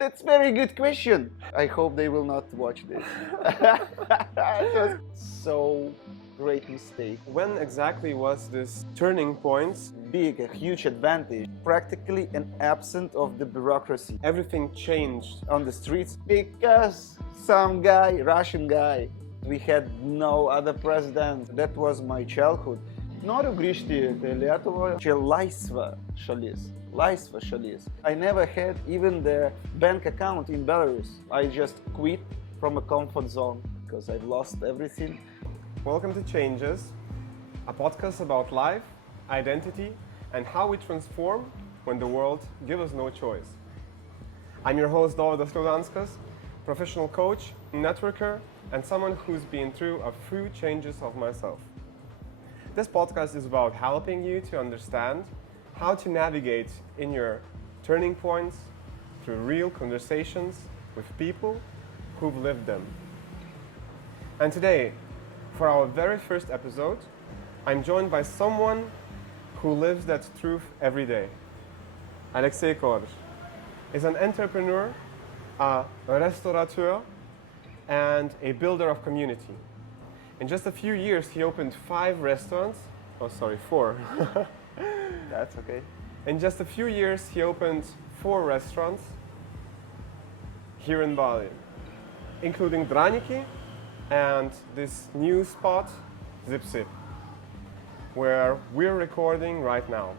That's very good question. I hope they will not watch this. It was so great mistake. When exactly was this turning point? Big, a huge advantage. Practically an absence of the bureaucracy Everything changed. on the streets because some guy, Russian guy, we had no other president. That was my childhood. Noriu grįžti į Lietuvą. Čia laisva šalis. Laisva šalis. I never had even the bank account in Belarus. I just quit from a comfort zone because I've lost everything. Welcome to Changes, a podcast about life, identity, and how we transform when the world gives us no choice. I'm your host, Dovydas, professional coach, networker, and someone who's been through a few changes of myself. This podcast is about helping you to understand how to navigate in your turning points through real conversations with people who've lived them. And today, for our very first episode, I'm joined by someone who lives that truth every day. Aliaksei Korzh is an entrepreneur, a restaurateur, and a builder of community. In just a few years, he opened 5 restaurants. Oh, sorry, 4. That's okay. In just a few years, he opened 4 restaurants here in Bali, including Draniki and this new spot, Zip, where we're recording right now.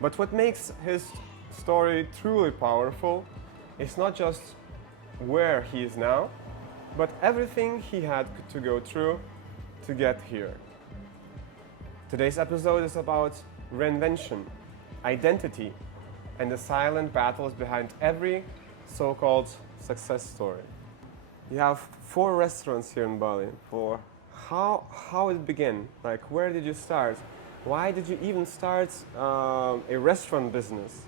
But what makes his story truly powerful is not just where he is now, but everything he had to go through to get here. Today's episode is about reinvention, identity, and the silent battles behind every so-called success story. You have 4 restaurants here in Bali. 4. How it began? Like, where did you start? Why did you even start a restaurant business?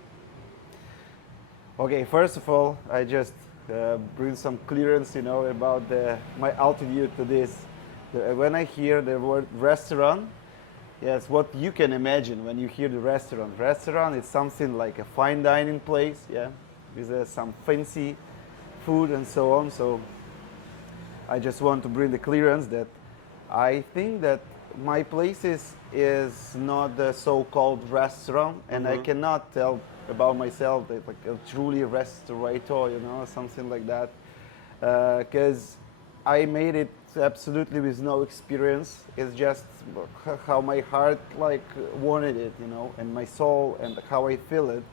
Okay, first of all, I just bring some clearance, about my altitude to this. When I hear the word restaurant, yes, what you can imagine when you hear the restaurant. Restaurant is something like a fine dining place, yeah, with some fancy food and so on. So I just want to bring the clearance that I think that my place is not the so-called restaurant, and I cannot tell about myself that like a truly restaurateur, something like that, because I made it absolutely with no experience. It's just how my heart wanted it, and my soul and how I feel it.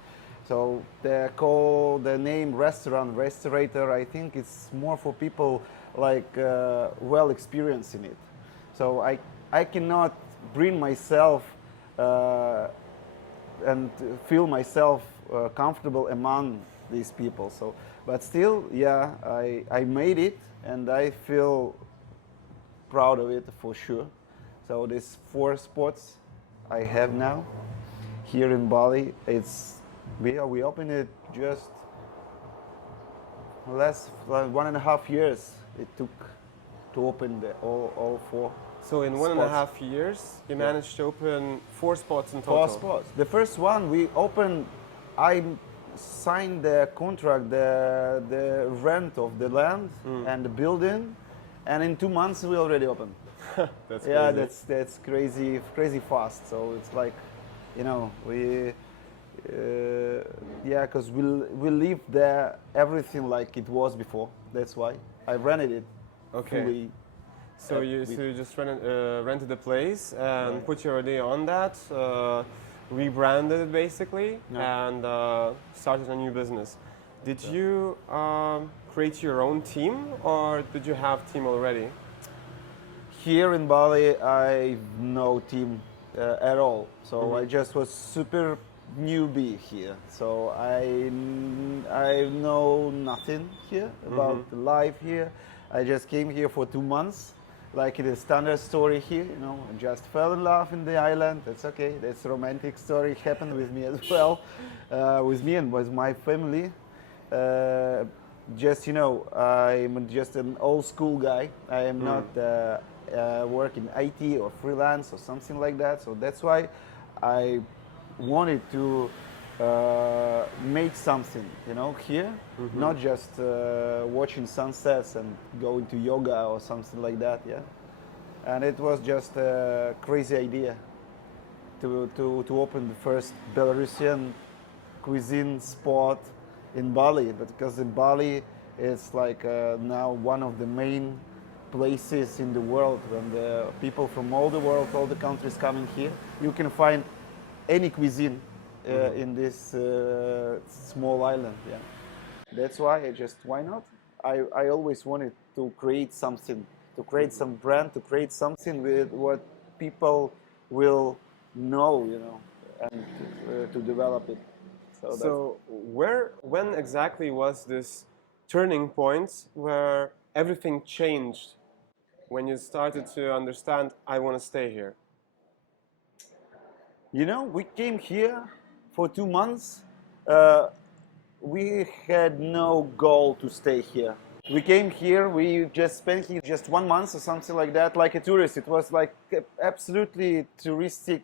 So the name restaurator, I think it's more for people well experienced in it. So I cannot bring myself and feel myself comfortable among these people. So, but still, yeah, I made it, and I feel proud of it for sure. So these 4 spots I have now here in Bali. We opened it just less 1.5 years. It took to open all 4. So in 1.5 years, you managed to open 4 spots in total? 4 spots. The first one we opened, I signed the contract, the rent of the land and the building, and in 2 months we already opened. That's Yeah, crazy. that's crazy fast. So it's like, we, because we leave there everything like it was before. That's why I rented it fully. So you just rented the place and put your idea on that, rebranded it basically, and started a new business. Did you create your own team, or did you have team already? Here in Bali, I no team at all. So I just was super newbie here. So I know nothing here about the life here. I just came here for 2 months. Like the standard story here, I just fell in love in the island. That's okay. That's a romantic story. Happened with me as well, with me and with my family. I'm just an old school guy. I am not working IT or freelance or something like that. So that's why I wanted to make something, here, not just watching sunsets and going to yoga or something like that, yeah. And it was just a crazy idea to open the first Belarusian cuisine spot in Bali, because in Bali it's like now one of the main places in the world when the people from all the world, all the countries coming here. You can find any cuisine in this small island. Yeah, that's why why not? I always wanted to create something, to create some brand, to create something with what people will know, and to develop it. So when exactly was this turning point where everything changed? When you started to understand, I want to stay here? We came here for 2 months. We had no goal to stay here. We came here, we just spent here just 1 month or something like that, like a tourist. It was like absolutely touristic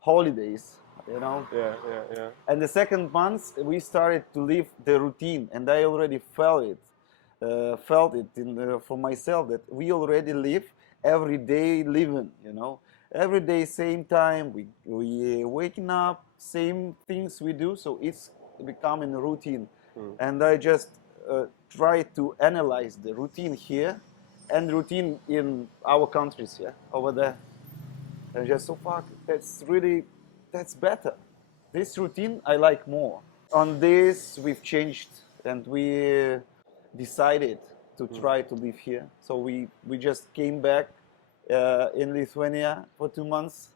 holidays, Yeah. And the second month, we started to live the routine, and I already felt it for myself that we already live everyday living, every day same time we waking up, same things we do, so it's becoming a routine. And I just try to analyze the routine here and routine in our countries, over there, and just so far that's better. This routine I like more. On this we've changed, and we decided to try to live here. So we just came back in Lithuania for 2 months,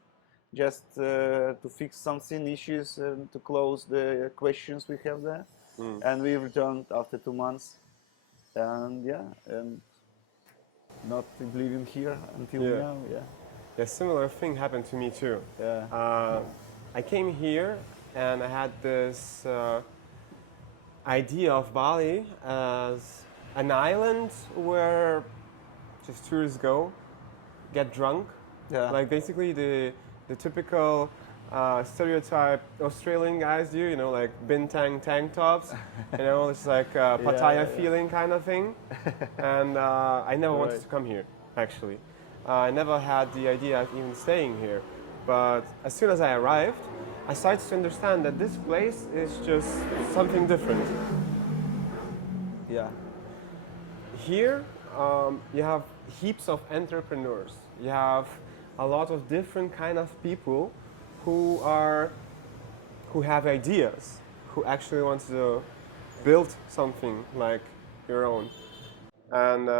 just to fix something issues and to close the questions we have there. And we returned after 2 months, and not living here until now. A similar thing happened to me too. Yeah. I came here and I had this idea of Bali as an island where just tourists go, get drunk. Yeah. Like basically the typical stereotype Australian guys do, like bintang tank tops, it's like Pattaya feeling kind of thing. And I never wanted to come here, actually. I never had the idea of even staying here. But as soon as I arrived, I started to understand that this place is just something different. Yeah. Here, you have heaps of entrepreneurs. You have a lot of different kind of people who have ideas, who actually want to build something like your own. And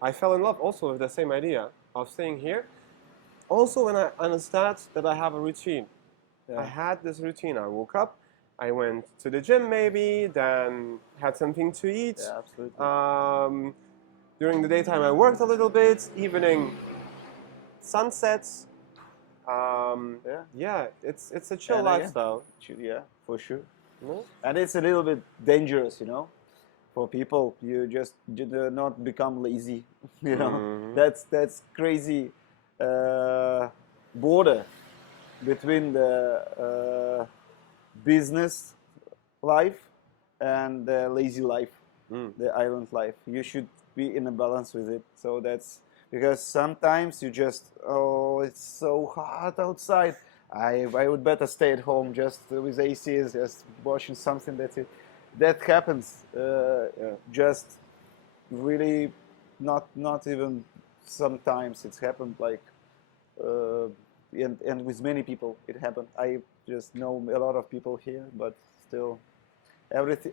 I fell in love also with the same idea of staying here. Also, when I understood that I have a routine. Yeah. I had this routine. I woke up, I went to the gym maybe, then had something to eat. Yeah, absolutely. During the daytime I worked a little bit, evening sunsets. It's a chill lifestyle. Yeah, for sure. No? And it's a little bit dangerous, for people. You just do not become lazy, That's crazy border between the business life and the lazy life, the island life. You should be in a balance with it. So that's because sometimes you just, it's so hot outside. I would better stay at home just with ACs, just watching something. That's it. That happens. Just really not even sometimes. It's happened like, and with many people it happened. I just know a lot of people here, but still,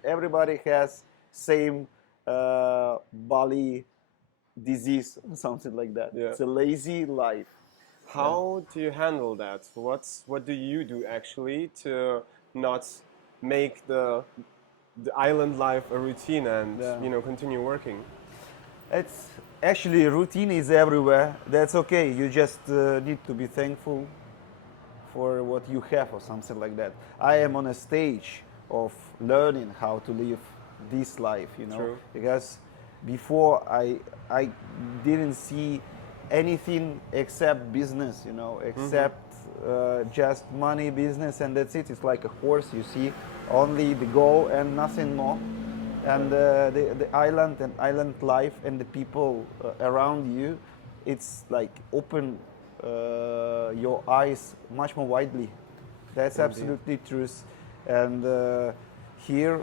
everybody has same Bali disease or something like that. Yeah. It's a lazy life. How do you handle that? What do you do actually to not make the island life a routine and continue working? It's actually routine is everywhere. That's okay. You just need to be thankful for what you have or something like that. I am on a stage of learning how to live this life, True. because before I didn't see anything except business, except just money, business, and that's it. It's like a horse. You see only the goal and nothing more. And the island and island life and the people around you, it's like open your eyes much more widely. That's Indeed. absolutely truth. And here,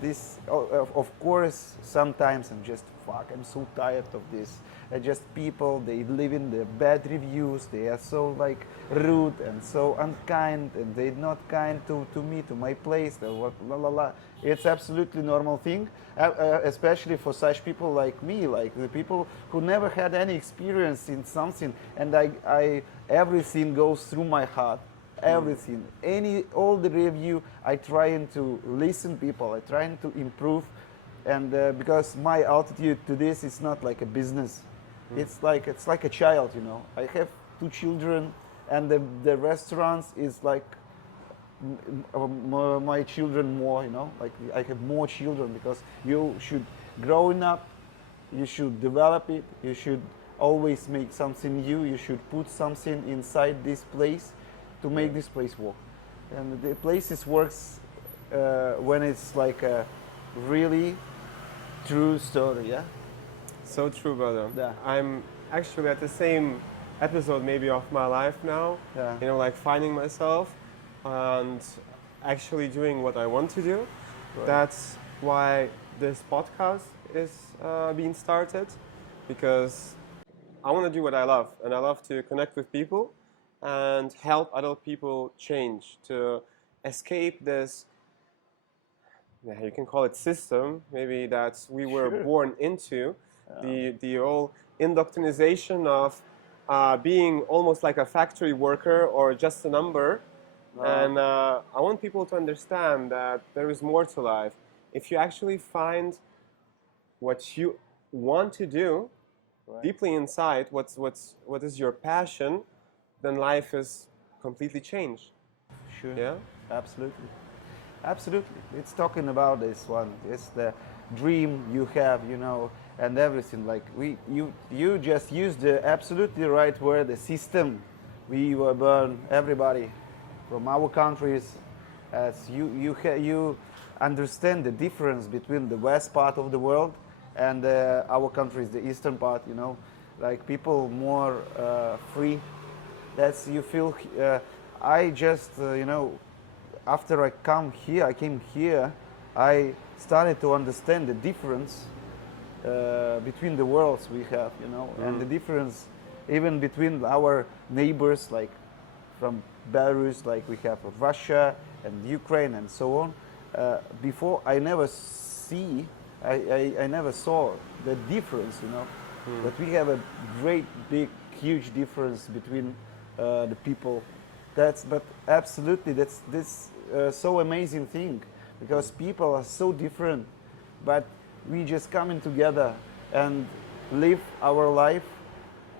this, of course, sometimes I'm just, I'm so tired of this. Just people, they live in the bad reviews, they are so like rude and so unkind, and they're not kind to me, to my place, what, la la la. It's absolutely normal thing, especially for such people like me, like the people who never had any experience in something, and I everything goes through my heart. Everything, all the review, I trying to listen people, I trying to improve, and because my attitude to this is not like a business, it's like a child, I have 2 children, and the restaurants is like my children more, like I have more children, because you should growing up, you should develop it, you should always make something new, you should put something inside this place to make this place work. And the places works when it's like a really true story, yeah? So true, brother. Yeah. I'm actually at the same episode maybe of my life now, Yeah. like finding myself and actually doing what I want to do. Right. That's why this podcast is being started, because I want to do what I love, and I love to connect with people and help other people change, to escape this, you can call it system, maybe that we were Sure. born into, the whole indoctrination of being almost like a factory worker or just a number. And I want people to understand that there is more to life. If you actually find what you want to do deeply inside, what is your passion, then life is completely changed. Sure. Yeah? Absolutely. Absolutely. It's talking about this one. It's the dream you have, and everything. Like you just used the absolutely right word, the system. We were born, everybody from our countries, as you understand the difference between the west part of the world and our countries, the eastern part. Like people more free. That's you feel. I just after I came here, I started to understand the difference between the worlds we have, and the difference even between our neighbors, like from Belarus, like we have Russia and Ukraine and so on. Before I never never saw the difference, but we have a great, big, huge difference between the people. But absolutely, that's this so amazing thing, because people are so different, but we just coming together and live our life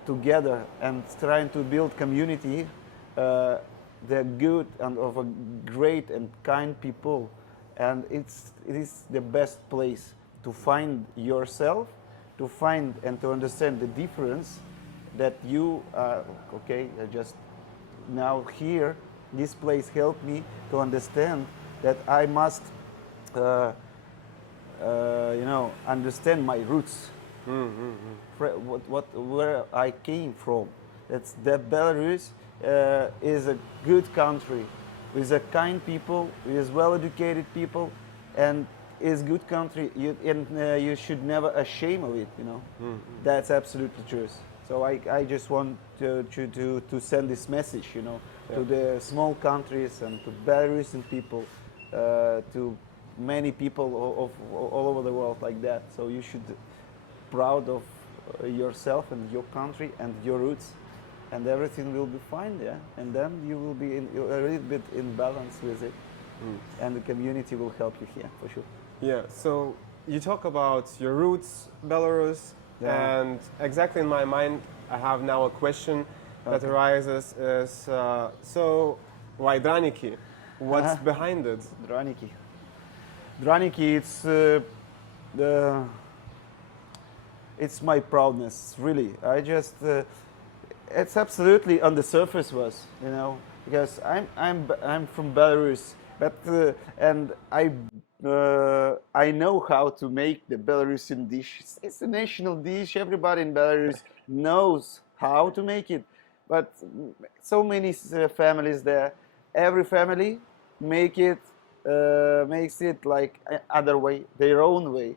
together and trying to build community. They're good and of a great and kind people, and it is the best place to find yourself, to find and to understand the difference that you are. Okay, just now here, this place helped me to understand that I must, understand my roots, where I came from. That Belarus is a good country, with a kind people, with well-educated people, and is good country. You should never ashamed of it. That's absolutely true. So I just want to send this message, to the small countries and to Belarusian people, to many people all over the world like that. So you should be proud of yourself and your country and your roots, and everything will be fine, yeah. And then you will be a little bit in balance with it, and the community will help you here for sure. Yeah. So you talk about your roots, Belarus. Yeah. And exactly in my mind, I have now a question that arises: is so why Draniki? What's behind it? Draniki. Draniki, it's my proudness, really. I just it's absolutely on the surface was, you know, because I'm from Belarus, but and I know how to make the Belarusian dish. It's a national dish. Everybody in Belarus knows how to make it, but so many families there. Every family make it makes it like other way, their own way.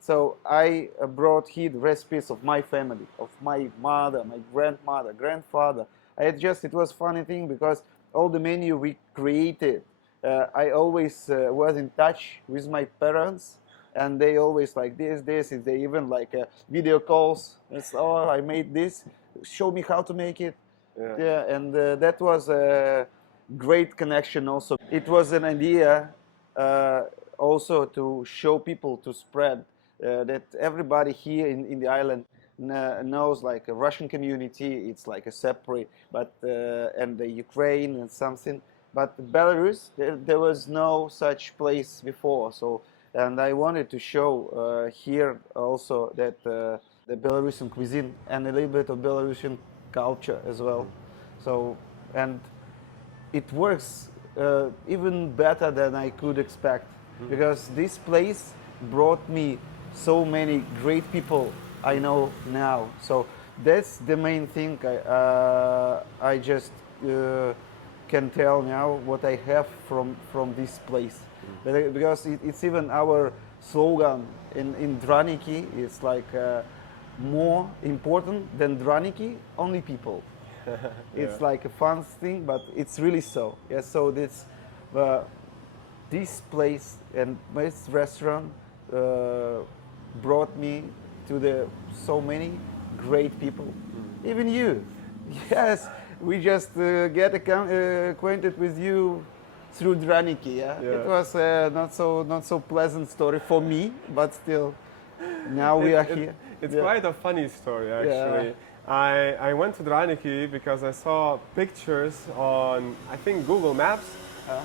So I brought here the recipes of my family, of my mother, my grandmother, grandfather. It was funny thing because all the menu we created, I always was in touch with my parents, and they always like this. They even like video calls. It's, oh, I made this. Show me how to make it. Yeah. Yeah, and that was a great connection. Also, it was an idea also to show people to spread that everybody here in the island knows like a Russian community. It's like a separate, but and the Ukraine and something. But Belarus, there was no such place before. So, and I wanted to show here also that the Belarusian cuisine and a little bit of Belarusian culture as well. So, and it works even better than I could expect because this place brought me so many great people I know now. So that's the main thing I just can tell now what I have from this place. Because it's even our slogan in Draniki. It's like more important than Draniki, only people. It's like a fun thing, but it's really so. Yeah, so this place and this restaurant brought me to the so many great people. Even you. Yes, we just get acquainted with you through Draniki. Yeah? It was not so pleasant story for me, but still, now we are here. It's quite a funny story, actually. Yeah. I went to Draniki because I saw pictures on, I think, Google Maps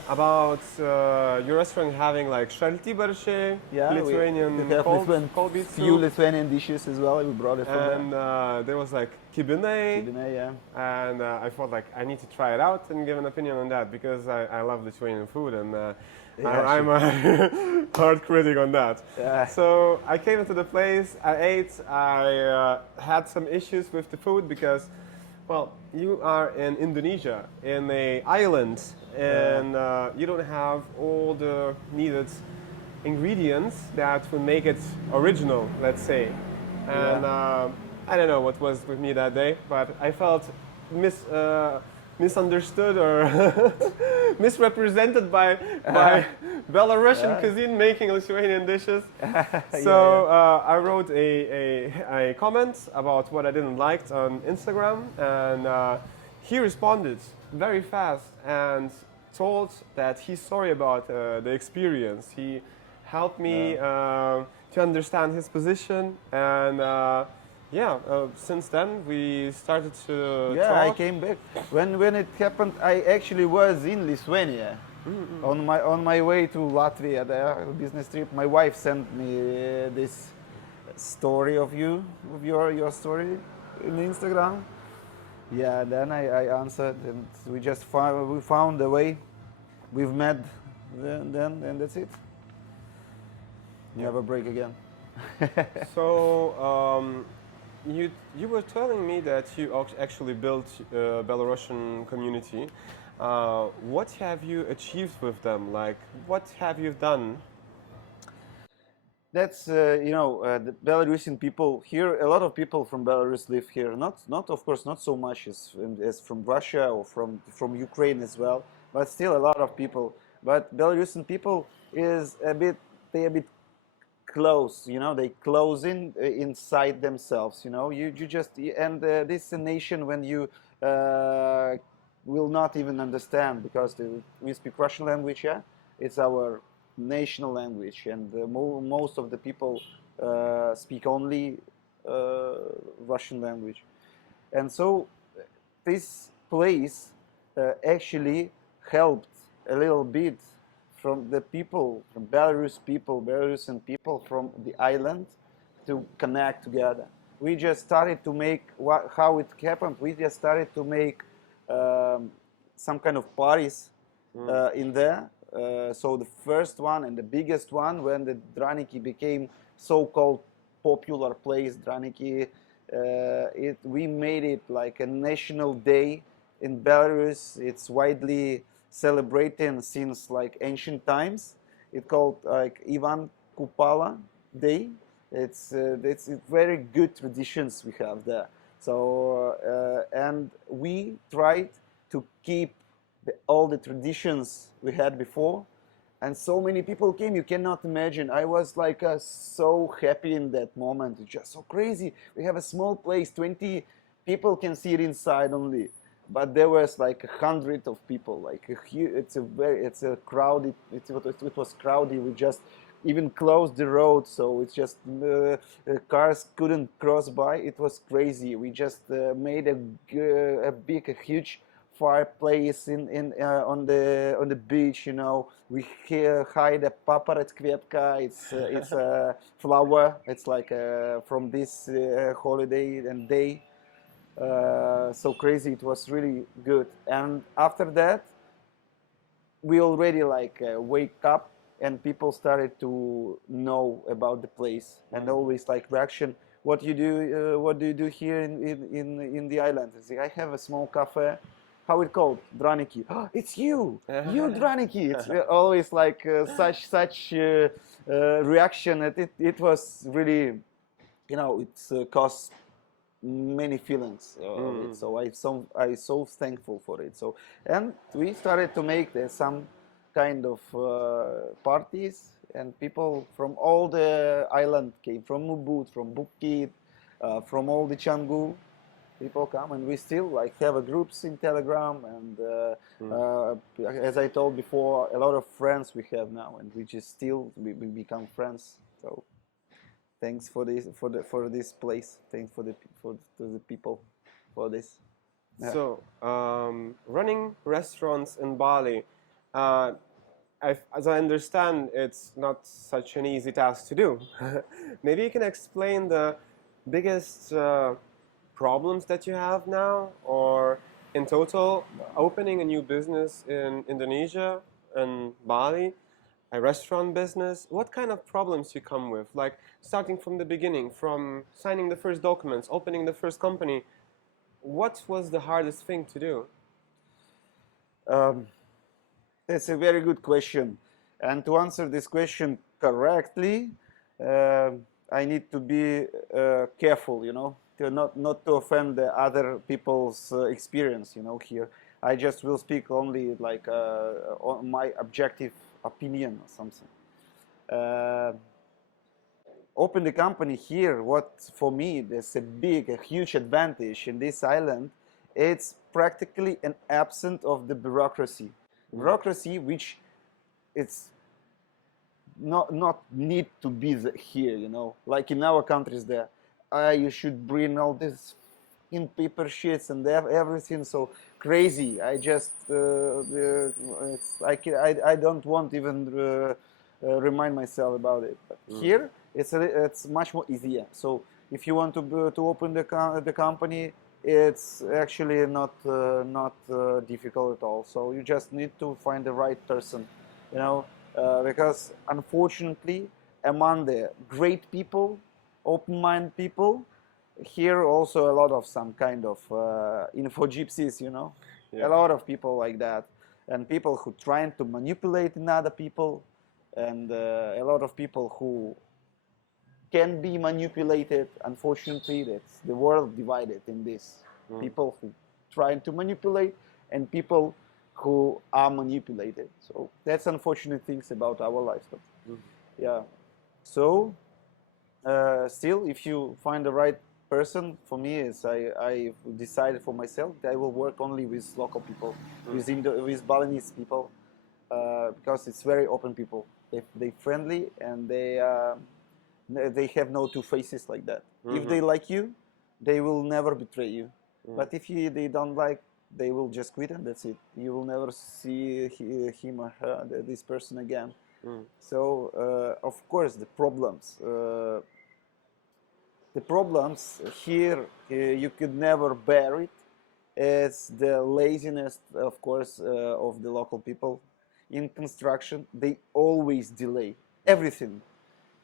about your restaurant having like šaltibarščiai, Lithuanian we have cold beef few soup. Lithuanian dishes as well. We brought it from And there. there was like kibinai. Yeah. And I thought like I need to try it out and give an opinion on that because I love Lithuanian food and I'm a hard critic on that. Yeah. So I came into the place, I ate, I had some issues with the food because, well, you are in Indonesia, in an island, and you don't have all the needed ingredients that would make it original, let's say. And I don't know what was with me that day, but I felt misunderstood or misrepresented by Belarusian cuisine making Lithuanian dishes. So I wrote a comment about what I didn't like on Instagram, and he responded very fast and told that he's sorry about the experience. He helped me to understand his position, and since then we started to talk. I came back when it happened. I actually was in Lithuania on my way to Latvia. There, business trip. My wife sent me this story of you, of your story in Instagram. Yeah, then I answered, and we just found a way. We've met then, and that's it. Never break again. So. You were telling me that you actually built a Belarusian community. What have you achieved with them? Like, what have you done? That's the Belarusian people here. A lot of people from Belarus live here. Not of course not so much as from Russia or from Ukraine as well, but still a lot of people. But Belarusian people is a bit close, they close inside themselves, you just, and this is a nation when you will not even understand because we speak Russian language, it's our national language, and most of the people speak only Russian language, and so this place actually helped a little bit from the people, from Belarusian people from the island to connect together. we just started to make how it happened. We just started to make some kind of parties in there. So the first one and the biggest one, when the Draniki became so-called popular place, Draniki, we made it like a national day in Belarus. It's widely celebrated since like ancient times. It's called like Ivan Kupala Day. It's very good traditions we have there. So and we tried to keep all the traditions we had before, and so many people came. You cannot imagine. I was like so happy in that moment. It's just so crazy. We have a small place, 20 people can sit inside only, but there was like 100 of people. Like it's a crowded. It was crowded. We just even closed the road, so it's just cars couldn't cross by. It was crazy. We just made a huge fireplace on the beach. You know, we hide a paparet kvetka. It's a flower. It's like from this holiday and day. So crazy. It was really good. And after that, we already like wake up, and people started to know about the place, and always like reaction. What you do? What do you do here in the island? I say, I have a small cafe. How it called? Draniki. Oh, it's you, Draniki. It's always like such reaction. It was really, you know, it's caused many feelings of it. So I so thankful for it. So, and we started to make some kind of parties, and people from all the island came, from Ubud, from Bukit, from all the Canggu. People come, and we still like have a groups in Telegram, and as I told before, a lot of friends we have now, and we just still we become friends. So thanks for this place. Thanks to the people for this. Yeah. So, running restaurants in Bali, as I understand, it's not such an easy task to do. Maybe you can explain the biggest problems that you have now, or in total, opening a new business in Indonesia and Bali, a restaurant business. What kind of problems you come with? Like starting from the beginning, from signing the first documents, opening the first company. What was the hardest thing to do? That's a very good question. And to answer this question correctly, I need to be careful, you know, to not to offend the other people's experience, you know, here. I just will speak only like on my objective opinion or something. Open the company here, what for me there's a huge advantage in this island, it's practically an absence of the bureaucracy. Bureaucracy which it's not need to be here, you know, like in our countries there. You should bring all this in paper sheets and everything so crazy. I just I don't want even remind myself about it. But here it's much more easier. So if you want to open the company, it's actually not difficult at all. So you just need to find the right person, you know, because unfortunately among the great people, open-minded people, here also a lot of some kind of info gypsies, you know, a lot of people like that, and people who trying to manipulate other people, and a lot of people who can be manipulated. Unfortunately, that's the world divided in this. People who trying to manipulate and people who are manipulated. So that's unfortunate things about our lives. But yeah, so still, if you find the right person, for me, is I decided for myself that I will work only with local people, with Balinese people, because it's very open people. They friendly, and they have no two faces like that. If they like you, they will never betray you. But if they don't like, they will just quit, and that's it. You will never see him or her, this person again. So of course the problems. the problems here you could never bear it. It's the laziness, of course, of the local people. In construction, they always delay everything.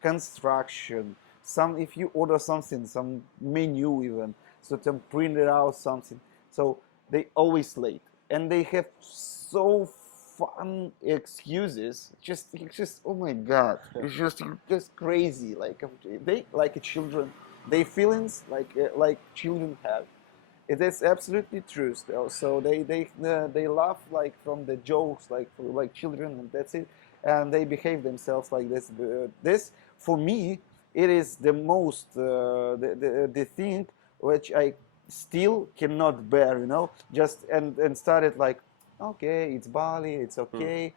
Construction, some if you order something, some menu even, so to print it out something, so they always late, and they have so fun excuses. It's just oh my god, it's just crazy. Like they like children, they feelings like children have. It is absolutely true still. So they laugh like from the jokes like children, and that's it. And they behave themselves like this. This for me, it is the most the thing which I still cannot bear. You know, just and started like, okay, it's Bali, it's okay.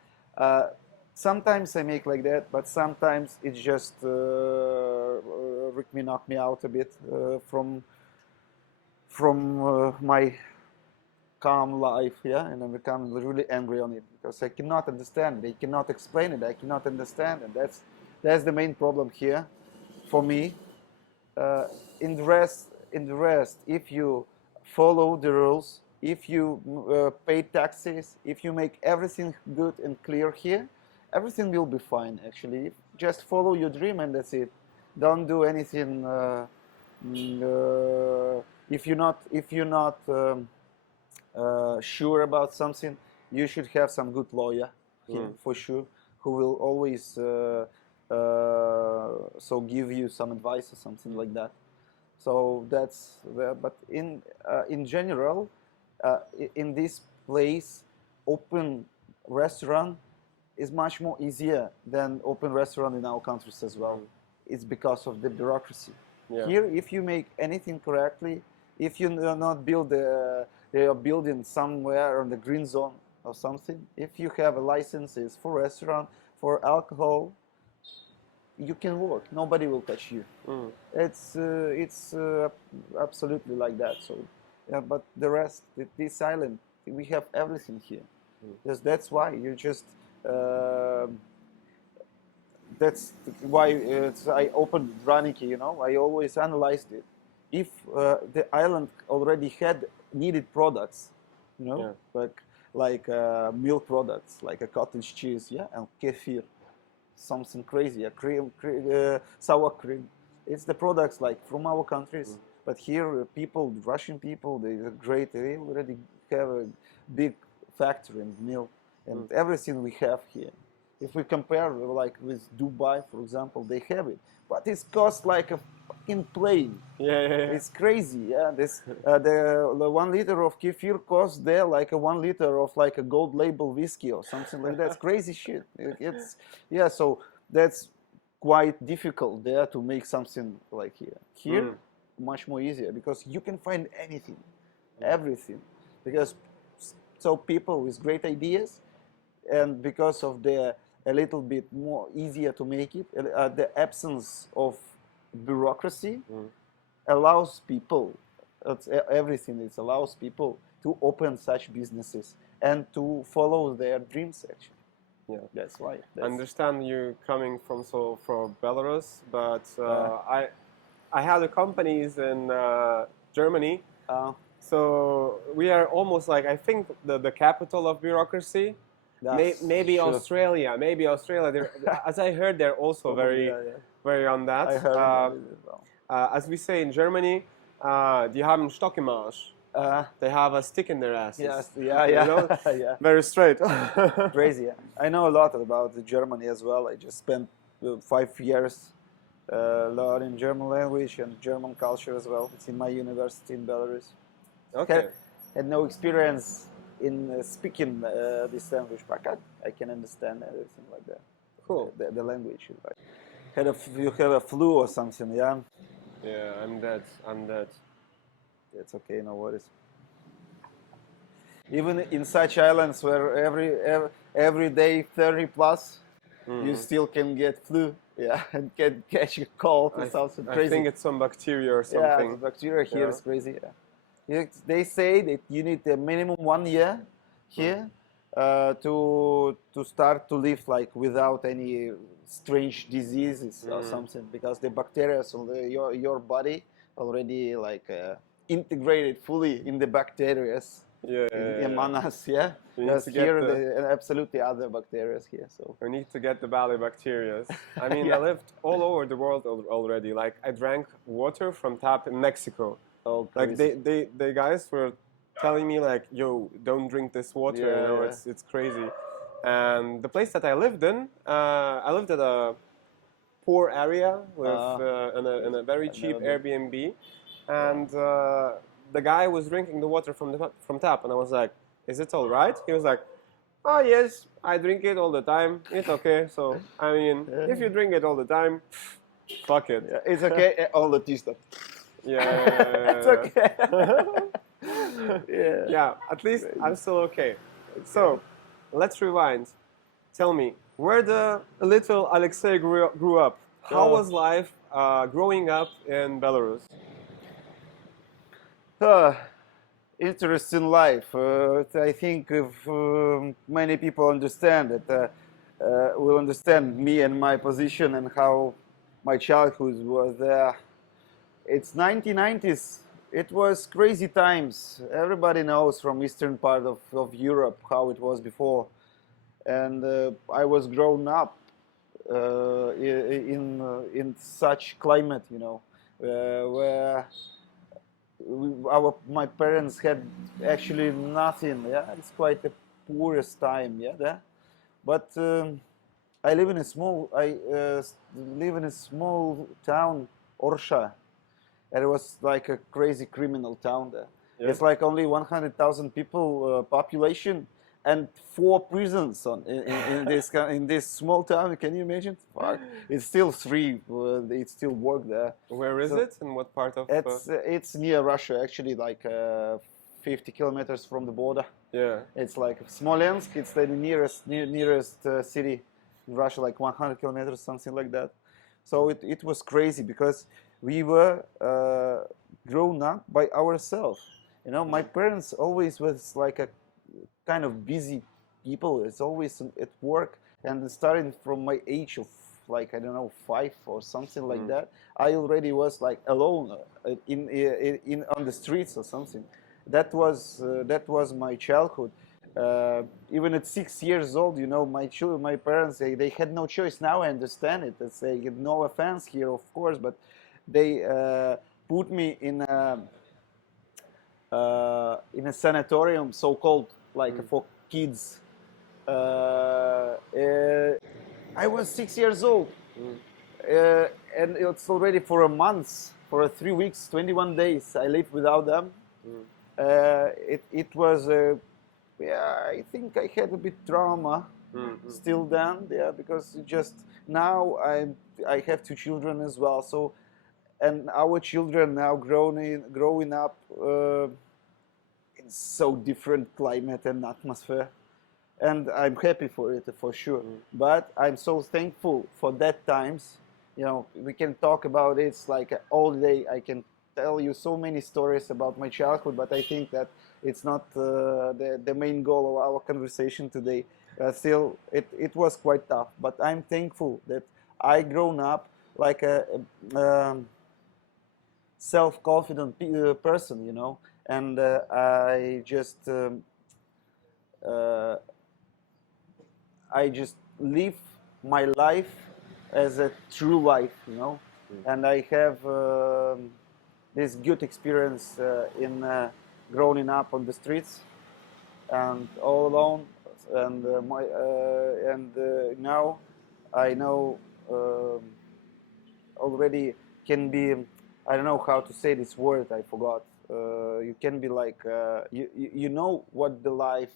Sometimes I make like that, but sometimes it just knock me out a bit from my calm life, yeah, and I'm becoming really angry on it because I cannot understand. They cannot explain it. I cannot understand, and that's the main problem here, for me. In the rest, if you follow the rules, if you pay taxes, if you make everything good and clear here, everything will be fine. Actually, just follow your dream and that's it. Don't do anything. If you're not sure about something, you should have some good lawyer here for sure, who will always so give you some advice or something like that. So that's but in general, in this place, open restaurant is much more easier than open restaurant in our countries as well. It's because of the bureaucracy. Yeah. Here, if you make anything correctly, if you not build they are building somewhere on the green zone or something, if you have a licenses for restaurant, for alcohol, you can work. Nobody will touch you. It's absolutely like that. So, yeah, but the rest, this island, we have everything here. Because that's why you just. That's why I opened Draniki. You know, I always analyzed it. If the island already had needed products, you know, like milk products, like a cottage cheese, yeah, and kefir, something crazy, a cream, sour cream. It's the products like from our countries. But here, people, Russian people, they're great. They already have a big factory and mill and everything we have here. If we compare like with Dubai, for example, they have it, but it costs like a fucking plane. Yeah. It's crazy. Yeah, this the 1 liter of kefir costs there like a 1 liter of like a gold label whiskey or something like that. It's crazy shit. It's yeah. So that's quite difficult there to make something like here. Here, much more easier because you can find anything, everything, because so people with great ideas, and because of the a little bit more easier to make it, the absence of bureaucracy allows people, everything it allows people to open such businesses and to follow their dreams actually. Yeah, that's why. I understand you coming from Belarus, but I had the companies in Germany, so we are almost like, I think, the capital of bureaucracy. Maybe Australia. As I heard, they're also very on that. I heard as we say in Germany, die haben einen Stock im Arsch. They have a stick in their asses. Yes, yeah. You know? Yeah. Very straight. Crazy. Yeah. I know a lot about Germany as well. I just spent 5 years learning German language and German culture as well. It's in my university in Belarus. Okay. Had no experience in speaking this language, but I can understand everything like that. Cool. The language. Like, you have a flu or something, yeah? Yeah, I'm dead. It's okay, no worries. Even in such islands where every day 30 plus, you still can get flu, yeah, and can catch a cold or something crazy. I think it's some bacteria or something. Yeah, the bacteria here is crazy. Yeah. They say that you need a minimum 1 year here to start to live like without any strange diseases or something, because the bacteria, so your body already like integrated fully in the bacteria among us, yeah. You need Because to get here the- the absolutely other bacteria here, so. We need to get the Bali bacteria. I mean, Yeah. I lived all over the world already. Like, I drank water from tap in Mexico. Oh, Like, crazy. they guys were telling me, like, yo, don't drink this water, you know, Yeah. it's crazy. And the place that I lived in, I lived at a poor area with in a very I've cheap never been. Airbnb, and the guy was drinking the water from tap, and I was like, "Is it all right?" He was like, "Oh yes, I drink it all the time. It's okay." So I mean, if you drink it all the time, fuck it. Yeah, it's okay. All the tea stuff. Yeah, It's okay. Yeah. yeah. At least I'm still okay. So let's rewind. Tell me, where the little Alexei grew up? How Oh. was life growing up in Belarus? Interesting life. I think if many people understand it, will understand me and my position and how my childhood was there. It's 1990s. It was crazy times. Everybody knows from eastern part of Europe how it was before. And I was grown up in such climate, you know, where my parents had actually nothing. Yeah, it's quite the poorest time. Yeah, there. But I live in a small. I live in a small town, Orsha, and it was like a crazy criminal town there. Yeah. It's like only 100,000 people population and 4 prisons in this small town. Can you imagine? Fuck. It's still 3. It still work there. Where is So it? In what part of? it's near Russia, actually, like 50 kilometers from the border. Yeah. It's like Smolensk. It's the nearest city in Russia, like 100 kilometers, something like that. So it was crazy because we were grown up by ourselves. You know, my parents always was like a kind of busy people. It's always at work, and starting from my age of like I don't know 5 or something like that, I already was like alone in on the streets or something. That was my childhood. Even at 6 years old, you know, my parents, they had no choice. Now I understand it. It's no offense here, of course, but they put me in a sanatorium, so-called, like for kids. I was 6 years old, and it's already for a month, for 3 weeks, 21 days. I lived without them. It was, yeah, I think I had a bit trauma still then, yeah, because just now I have 2 children as well. So, and our children now growing up in so different climate and atmosphere, and I'm happy for it for sure. But I'm so thankful for that times. You know, we can talk about it like all day. I can tell you so many stories about my childhood, but I think that it's not the main goal of our conversation today. Still, it was quite tough, but I'm thankful that I grown up like a self-confident person, you know, and I just live my life as a true life, you know, and I have this good experience in growing up on the streets and all alone, and now I know already can be. I don't know how to say this word. I forgot. You can be like you know what the life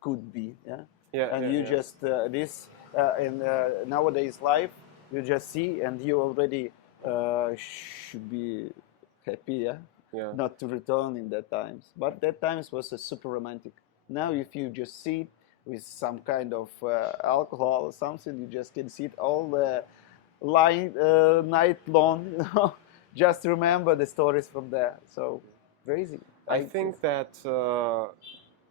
could be, yeah. Yeah. And yeah, you yeah. just this in nowadays life you just see and you already should be happy, yeah. Yeah. Not to return in that times, but that times was super romantic. Now if you just see it with some kind of alcohol or something, you just can see it all the night long, you know. Just remember the stories from there. So crazy. I think that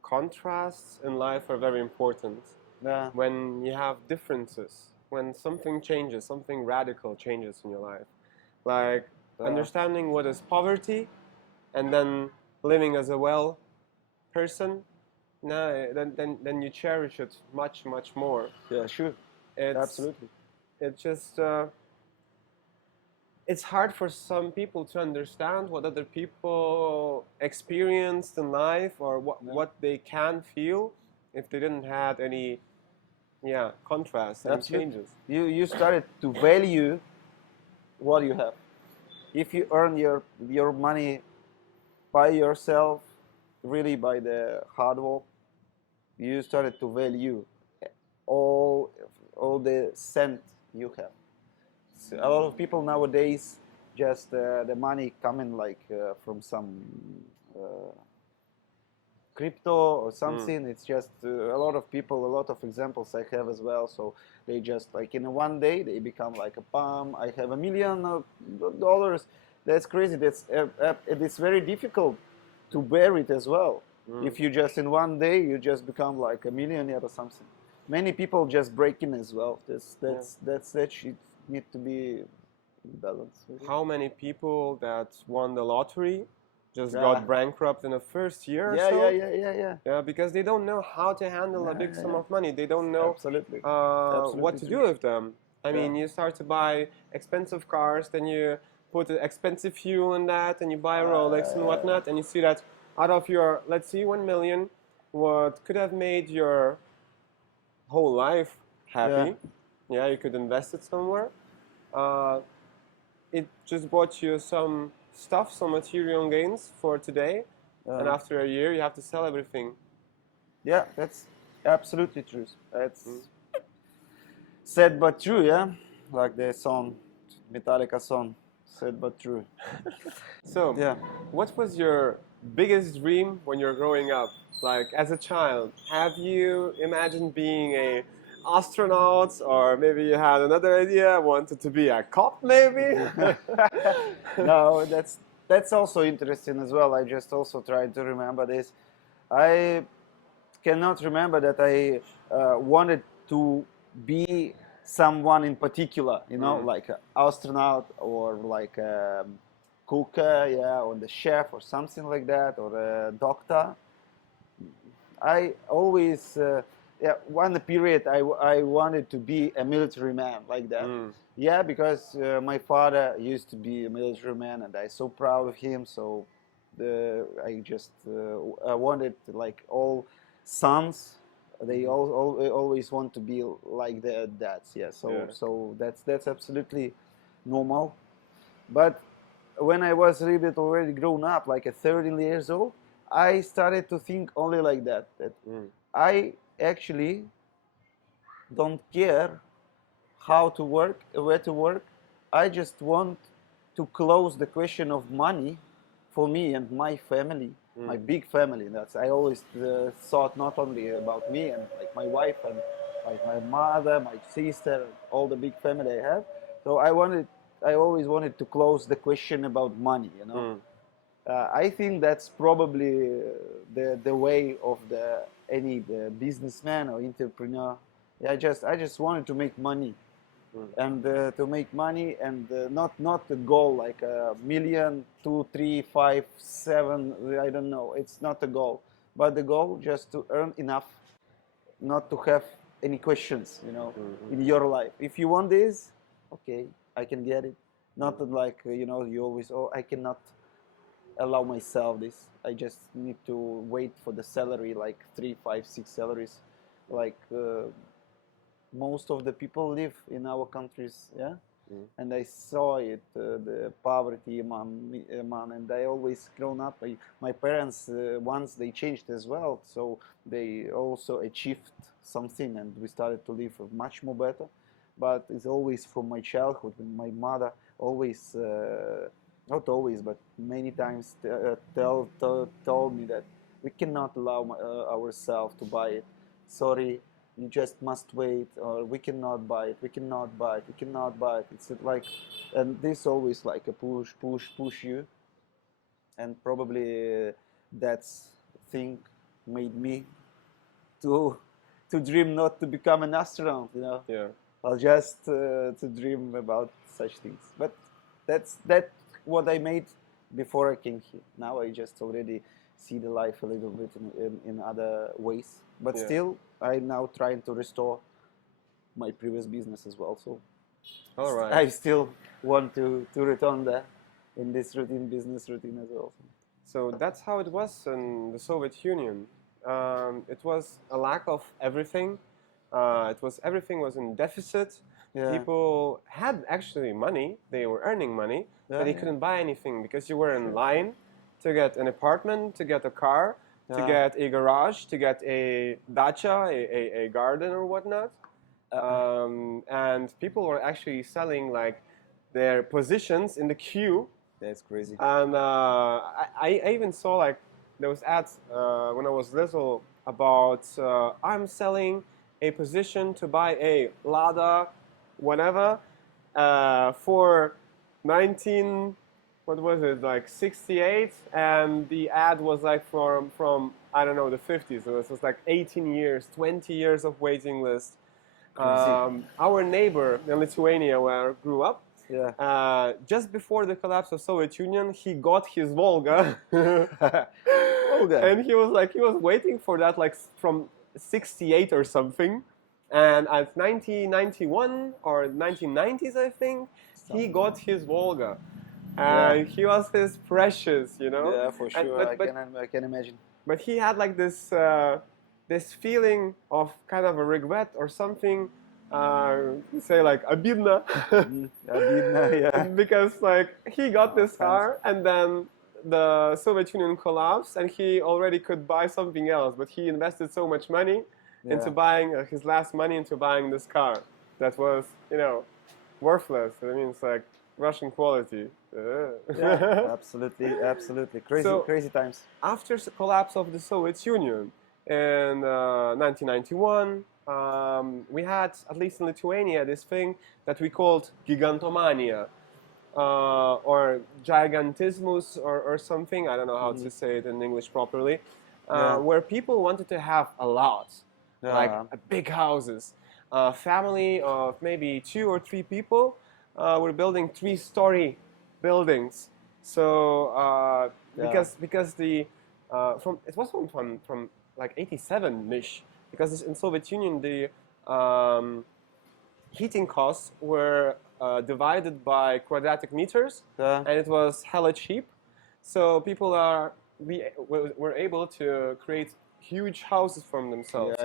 contrasts in life are very important. Yeah. When you have differences, when something changes, something radical changes in your life, like understanding what is poverty, and then living as a well person, no, then you cherish it much more. Yeah, sure. It's Absolutely. It just it's hard for some people to understand what other people experienced in life or what they can feel if they didn't have any contrast and Absolutely. changes. You started to value what you have. If you earn your money by yourself, really by the hard work, you started to value all the cent you have. So a lot of people nowadays just the money coming like from some crypto or something. It's just a lot of people, a lot of examples I have as well. So they just like in one day they become like a palm. I have $1 million. That's crazy. It's very difficult to bear it as well. If you just in one day you just become like a millionaire or something. Many people just break in as well. That should need to be balanced. Really. How many people that won the lottery just got bankrupt in the first year or so? Yeah, because they don't know how to handle a big sum of money. They don't know Absolutely. what to do with them. I mean, you start to buy expensive cars, then you put expensive fuel in that, and you buy a Rolex and whatnot, and you see that out of your, let's see, 1 million, what could have made your whole life happy, you could invest it somewhere. It just brought you some stuff, some material gains for today, and after a year you have to sell everything. Yeah, that's absolutely true. That's sad but true, yeah? Like the song, Metallica song, sad but true. So, what was your biggest dream when you were growing up? Like, as a child, have you imagined being a astronaut, or maybe you had another idea, wanted to be a cop, maybe? No, that's also interesting as well. I just also tried to remember this. I cannot remember that I wanted to be someone in particular, like an astronaut or like a cook, or the chef or something like that, or a doctor. I always, one period I wanted to be a military man like that. Yeah, because my father used to be a military man, and I'm so proud of him. So I just I wanted like all sons. They always want to be like their dads. Yeah. So that's absolutely normal. But when I was a little bit already grown up, like at 30 years old, I started to think only like that. I actually don't care how to work, where to work. I just want to close the question of money for me and my family, my big family. That's I always thought not only about me and like my wife and like my mother, my sister, all the big family I have. So I always wanted to close the question about money. I think that's probably the way of any businessman or entrepreneur. I just wanted to make money, and to make money, and not the goal like a million, 2, 3, 5, 7. I don't know. It's not the goal, but the goal just to earn enough, not to have any questions. In your life. If you want this, okay, I can get it. Not like you always I cannot allow myself this. I just need to wait for the salary, like 3, 5, 6 salaries, like most of the people live in our countries, yeah. And I saw it, the poverty among, and I always grown up. My parents once they changed as well, so they also achieved something, and we started to live much more better. But it's always from my childhood. My mother always. Not always, but many times told me that we cannot allow ourselves to buy it. Sorry, you just must wait, or we cannot buy it, we cannot buy it, we cannot buy it. It's like, and this always like a push you, and probably that's thing made me to dream not to become an astronaut, you know. Yeah. Or just to dream about such things. But that's what I made before I came here. Now I just already see the life a little bit in other ways. But Yeah. still, I'm now trying to restore my previous business as well. So All right. I still want to return there in this business routine as well. So that's how it was in the Soviet Union. It was a lack of everything. Everything was in deficit. Yeah. People had actually money; they were earning money, but Yeah, they yeah. couldn't buy anything because you were in line to get an apartment, to get a car, to Yeah. get a garage, to get a dacha, a garden or whatnot. And people were actually selling like their positions in the queue. That's crazy. And I even saw like there was ads when I was little about I'm selling a position to buy a Lada, whatever, for 19, what was it, like 68, and the ad was like from I don't know, the 50s. So it was like 18 years, 20 years of waiting list. Our neighbor in Lithuania, where I grew up, Yeah. just before the collapse of Soviet Union, he got his Volga, Volga. and he was waiting for that like from '68 or something, and at 1991 or 1990s, I think, he got his Volga, and he was his precious, you know. Yeah, for And, sure. I can imagine. but he had like this feeling of kind of a regret or something. Say like обидно, Yeah. because like he got this car and then the Soviet Union collapsed and he already could buy something else, but he invested so much money into buying his last money into buying this car that was, you know, worthless. I mean, it's like Russian quality. Yeah, absolutely. Crazy times. After the collapse of the Soviet Union in 1991, we had, at least in Lithuania, this thing that we called gigantomania, or gigantismus, or something. I don't know how to say it in English properly, where people wanted to have a lot, like big houses. A family of maybe 2 or 3 people were building 3-story buildings. So because the from it was from like 87-ish, because in Soviet Union the heating costs were divided by quadratic meters, and it was hella cheap. So people were able to create huge houses for themselves.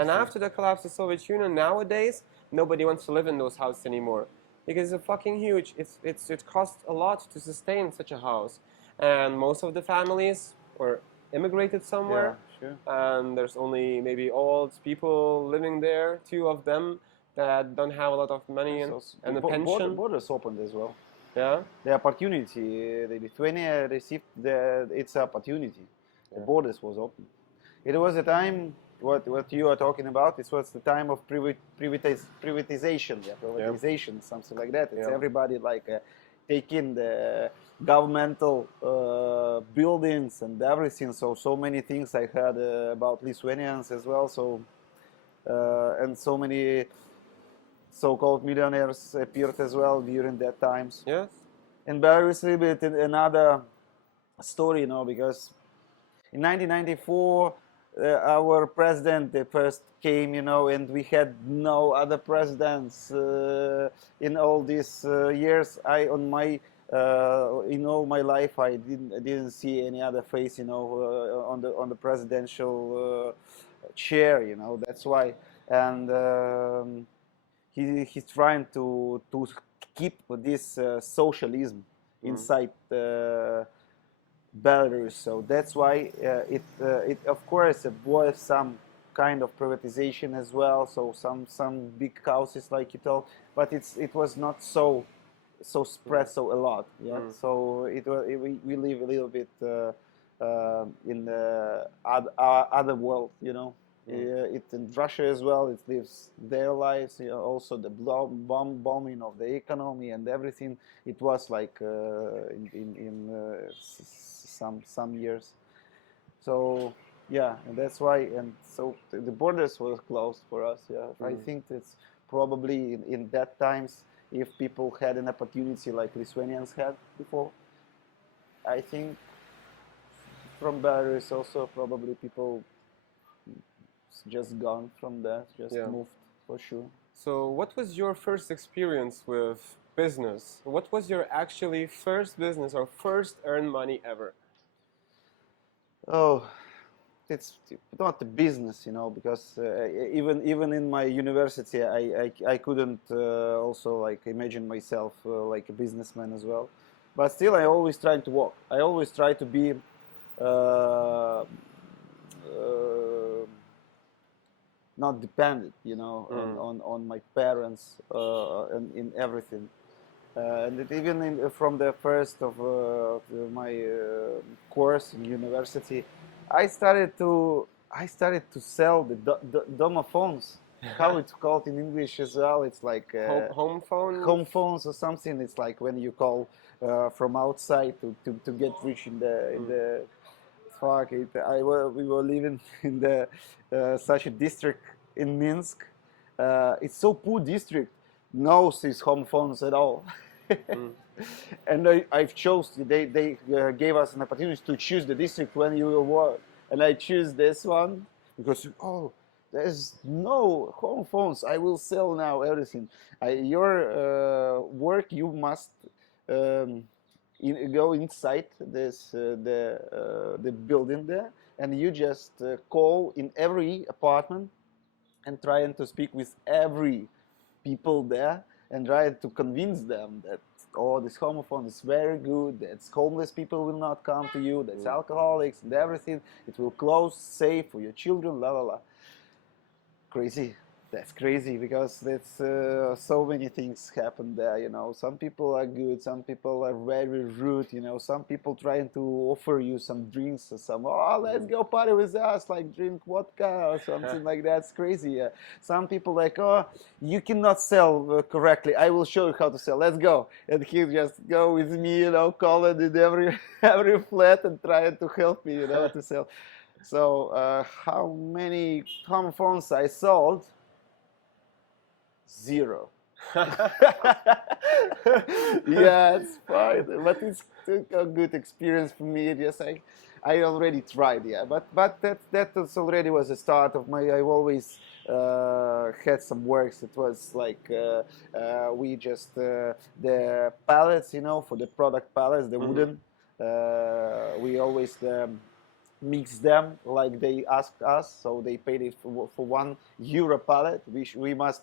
And after the collapse of the Soviet Union, nowadays nobody wants to live in those houses anymore because it's fucking huge. It costs a lot to sustain such a house, and most of the families were immigrated somewhere. And there's only maybe old people living there, 2 of them that don't have a lot of money and a pension. Borders opened as well. Yeah. The opportunity, the Lithuania received its opportunity. The borders was open. It was a time, what you are talking about, it was the time of privatization, something like that. It's everybody like taking the governmental buildings and everything. So many things I heard about Lithuanians as well. So and so many so-called millionaires appeared as well during that times. Yes. In Belarus, a little bit another story, you know, because in 1994, our president the first came, you know, and we had no other presidents in all these years. In all my life, I didn't see any other face, you know, on the presidential chair, you know. That's why, and he's trying to keep this socialism inside Belarus. So that's why it of course was some kind of privatization as well. So some big houses like you told, but it was not so spread so a lot. Yeah. So we live a little bit in the other world, you know. It's in Russia as well. It lives their lives. You know, also the bombing of the economy and everything. It was like in some years. So Yeah, and that's why, and so the borders were closed for us. Yeah, I think that's probably in that times, if people had an opportunity like Lithuanians had before, I think from Belarus also probably people just gone from that, just Yeah. moved for sure. So, what was your first experience with business? What was your actually first business or first earned money ever? Oh, it's not a business, because even in my university, I couldn't also like imagine myself like a businessman as well. But still, I always try to walk. I always try to be uh, not dependent, on my parents and in everything. And even from the first of my course in university, I started to sell the domophones. How it's called in English as well? It's like Home phone? home phones or something. It's like when you call from outside to get rich in the fuck it. We were living in the such a district in Minsk. It's so poor district. No these home phones at all. And I've chose. They gave us an opportunity to choose the district when you will work, and I choose this one because there's no home phones. I will sell now everything. Your work you must. Go inside the building there, and you just call in every apartment and trying to speak with every people there and try to convince them that this homophone is very good, that homeless people will not come to you, that's alcoholics and everything, it will close safe for your children, la la la. Crazy. That's crazy because that's so many things happen there. Some people are good, some people are very rude. Some people trying to offer you some drinks or let's go party with us, like drink vodka or something like that. It's crazy. Yeah. Some people like, you cannot sell correctly. I will show you how to sell. Let's go. And he just go with me, calling in every flat and trying to help me, to sell. So how many homophones I sold? 0. Yeah, it's fine, but it's a good experience for me. Yes, I already tried, yeah, but that was already was the start of my. I always had some works. It was like we just the pallets, for the product pallets, the wooden. We always. Mix them like they asked us, so they paid it for €1 pallet. We must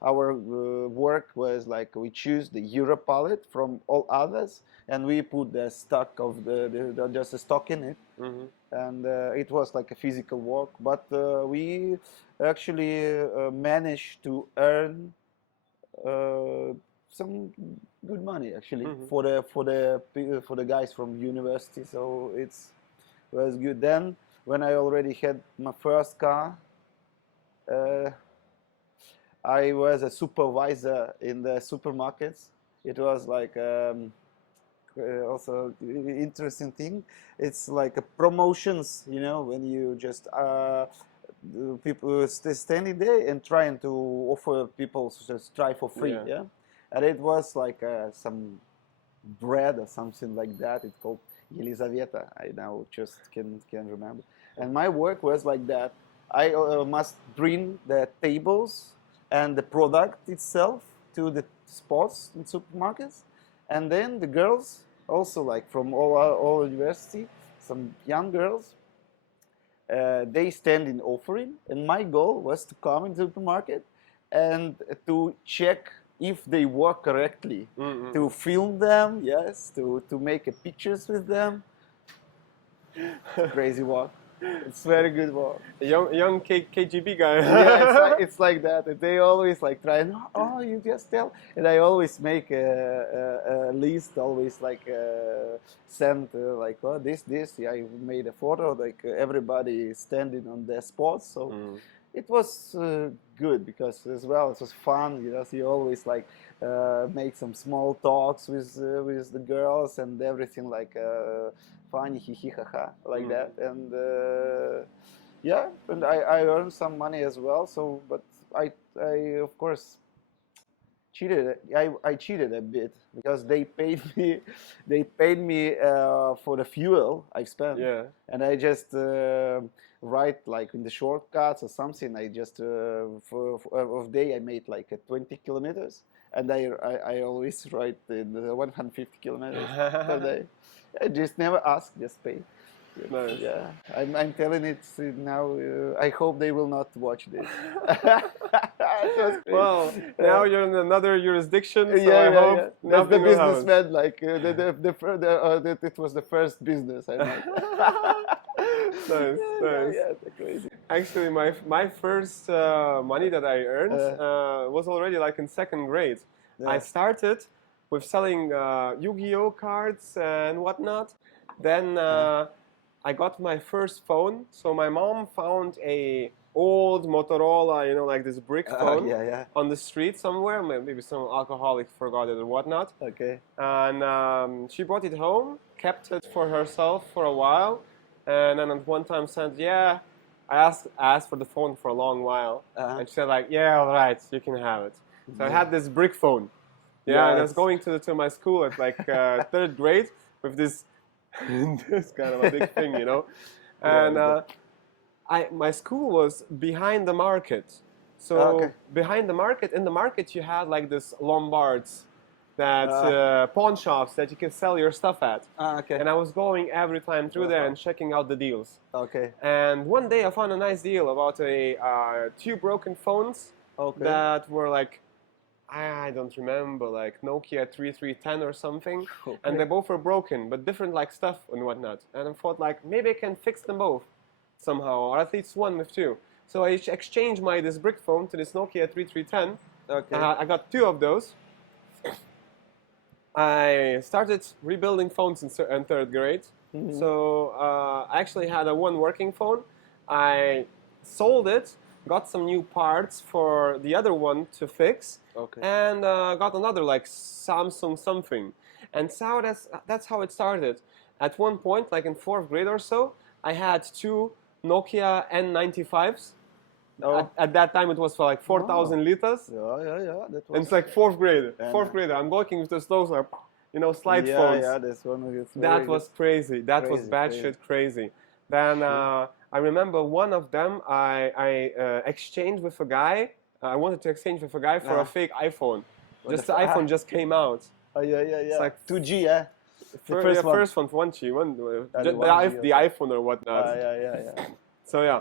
our work was like we choose the euro pallet from all others, and we put the stock of the just a stock in it, and it was like a physical work. But we actually managed to earn some good money actually for the guys from university. So was good. Then when I already had my first car, I was a supervisor in the supermarkets. It was like also interesting thing. It's like a promotions, when you just people standing there and trying to offer people to just try for free. Yeah. And it was like some bread or something like that. It's called Елizaveta. I now just can remember. And my work was like that. I must bring the tables and the product itself to the spots in supermarkets, and then the girls also like from all university, some young girls. They stand in offering, and my goal was to come in the supermarket and to check if they work correctly, to film them, yes, to make pictures with them. Crazy work. It's very good work. Young KGB guy. Yeah, it's like that. They always like try and you just tell, and I always make a list. Always like send like this. Yeah, I made a photo like everybody standing on their spots. So it was good because as well it was fun. So you always like make some small talks with the girls and everything like funny, hee hee ha ha, like that. And yeah, and I earned some money as well. So, but I of course cheated. I cheated a bit because they paid me for the fuel I spent, Yeah. and I just write like in the shortcuts or something. I just for of day I made like 20 kilometers, and I always write in the 150 kilometers per day. I just never ask, just pay. Nice. Yeah, I'm telling it now. I hope they will not watch this. Well, now you're in another jurisdiction, so yeah, I yeah, hope yeah. That's the nothing will happen. businessman. Like that it was the first business I made. Nice, nice. Yeah, that's crazy. Actually, my first money that I earned was already like in second grade. Yeah. I started with selling Yu-Gi-Oh cards and whatnot. Then I got my first phone. So my mom found a old Motorola, like this brick phone Yeah. on the street somewhere. Maybe some alcoholic forgot it or whatnot. Okay. And she brought it home, kept it for herself for a while, and then at one time said, "Yeah." I asked for the phone for a long while, and she said like, "Yeah, all right, you can have it." So I had this brick phone. Yeah, and I was going to my school at like third grade with this this kind of a big thing, And my school was behind the market. So Okay. behind the market, in the market you had like this Lombards, that pawn shops that you can sell your stuff at. Okay. And I was going every time through there and checking out the deals. Okay. And one day I found a nice deal about two broken phones that were like, I don't remember, like Nokia 3310 or something. Okay. And they both were broken, but different like stuff and whatnot. And I thought like, maybe I can fix them both somehow, or at least one with two. So I exchanged this brick phone to this Nokia 3310. Okay. I got two of those. I started rebuilding phones in third grade. Mm-hmm. So I actually had one working phone. I sold it, got some new parts for the other one to fix, and got another like Samsung something. And so that's how it started. At one point, like in fourth grade or so, I had two Nokia N95s. At that time, it was for like 4,000 liters. Yeah. That was. And it's like fourth grade. Fourth grade. I'm working with those like, slide phones. Yeah, this one. That was crazy. That was Crazy. batshit crazy. Then I remember one of them I exchanged with a guy. I wanted to exchange with a guy for a fake iPhone. Just the iPhone just came out. Oh yeah. It's like 2G, yeah. The first one, 1G, the iPhone or whatnot. Yeah. So yeah,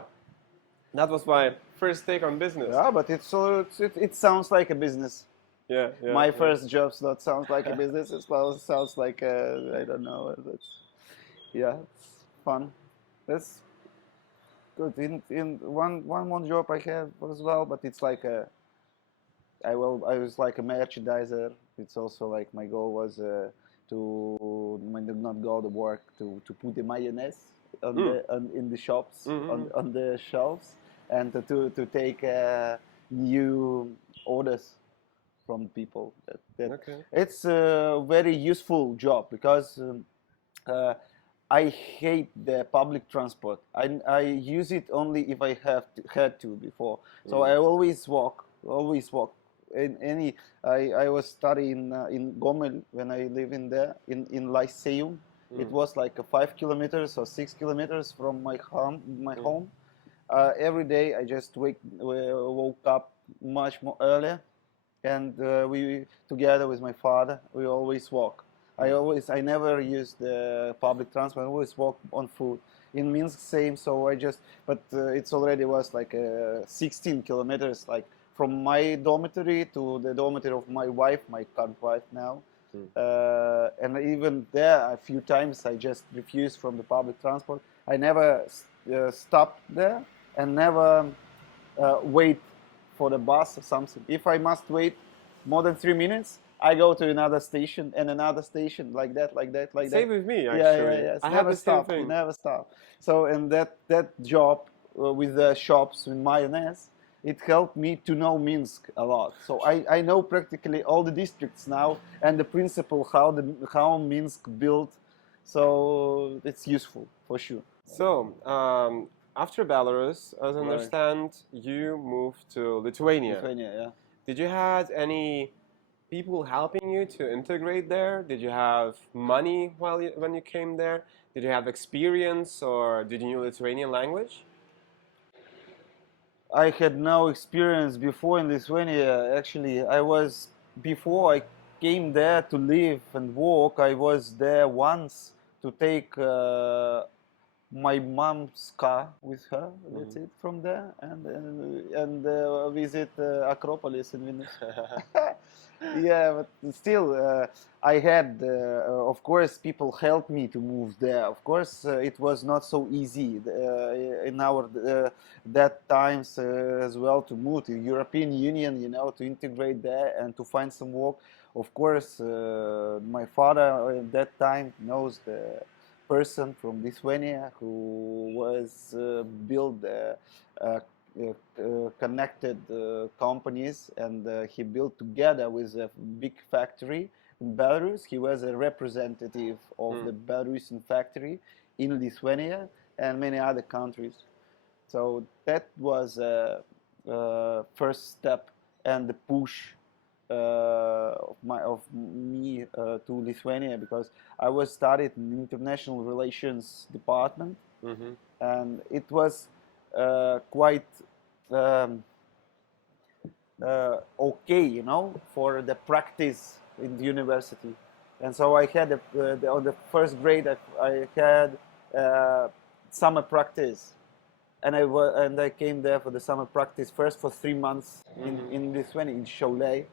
that was my first take on business. Yeah, but it sounds like a business. Yeah. My first job's not sounds like a business. It sounds like I don't know. It's fun. That's good. In one more job I have as well, but it's like I was like a merchandiser. It's also like my goal was to when I did not go to work to put the mayonnaise in the shops on the shelves and to take new orders from people. It's a very useful job because I hate the public transport. I use it only if I had to before. So I always walk. I was studying in Gomel when I live in there in Lyceum. It was like 5 kilometers or 6 kilometers from my home. Every day I just woke up much more earlier, and we together with my father we always walk. I never use the public transport. I always walk on foot. In Minsk same. So but it's already was like 16 kilometers like from my dormitory to the dormitory of my wife, my current wife now. And even there, a few times I just refused from the public transport. I never stopped there and never wait for the bus or something. If I must wait more than 3 minutes, I go to another station and another station like that. Same with me, actually. Yeah. I have the same thing. Never stop. So and that job with the shops with mayonnaise, it helped me to know Minsk a lot. So I know practically all the districts now and the principle how Minsk built. So it's useful for sure. So, after Belarus, as I Right. understand, you moved to Lithuania. Lithuania, yeah. Did you have any people helping you to integrate there? Did you have money when you came there? Did you have experience, or did you know Lithuanian language? I had no experience before in Lithuania. Actually, before I came there to live and work, I was there once to take my mom's car with her. That's it from there, and visit Acropolis in Vilnius. Yeah, but still, I had, of course, people helped me to move there. Of course, it was not so easy in our that times as well to move to European Union, to integrate there and to find some work. Of course, my father at that time knows the person from Lithuania who was built connected companies, and he built together with a big factory in Belarus. He was a representative of the Belarusian factory in Lithuania and many other countries. So that was a first step and the push of me to Lithuania, because I was studied in international relations department, and it was quite um, okay, for the practice in the university. And so I had on the first grade I had summer practice, and I came there for the summer practice first for 3 months in Lithuania, in Šiauliai.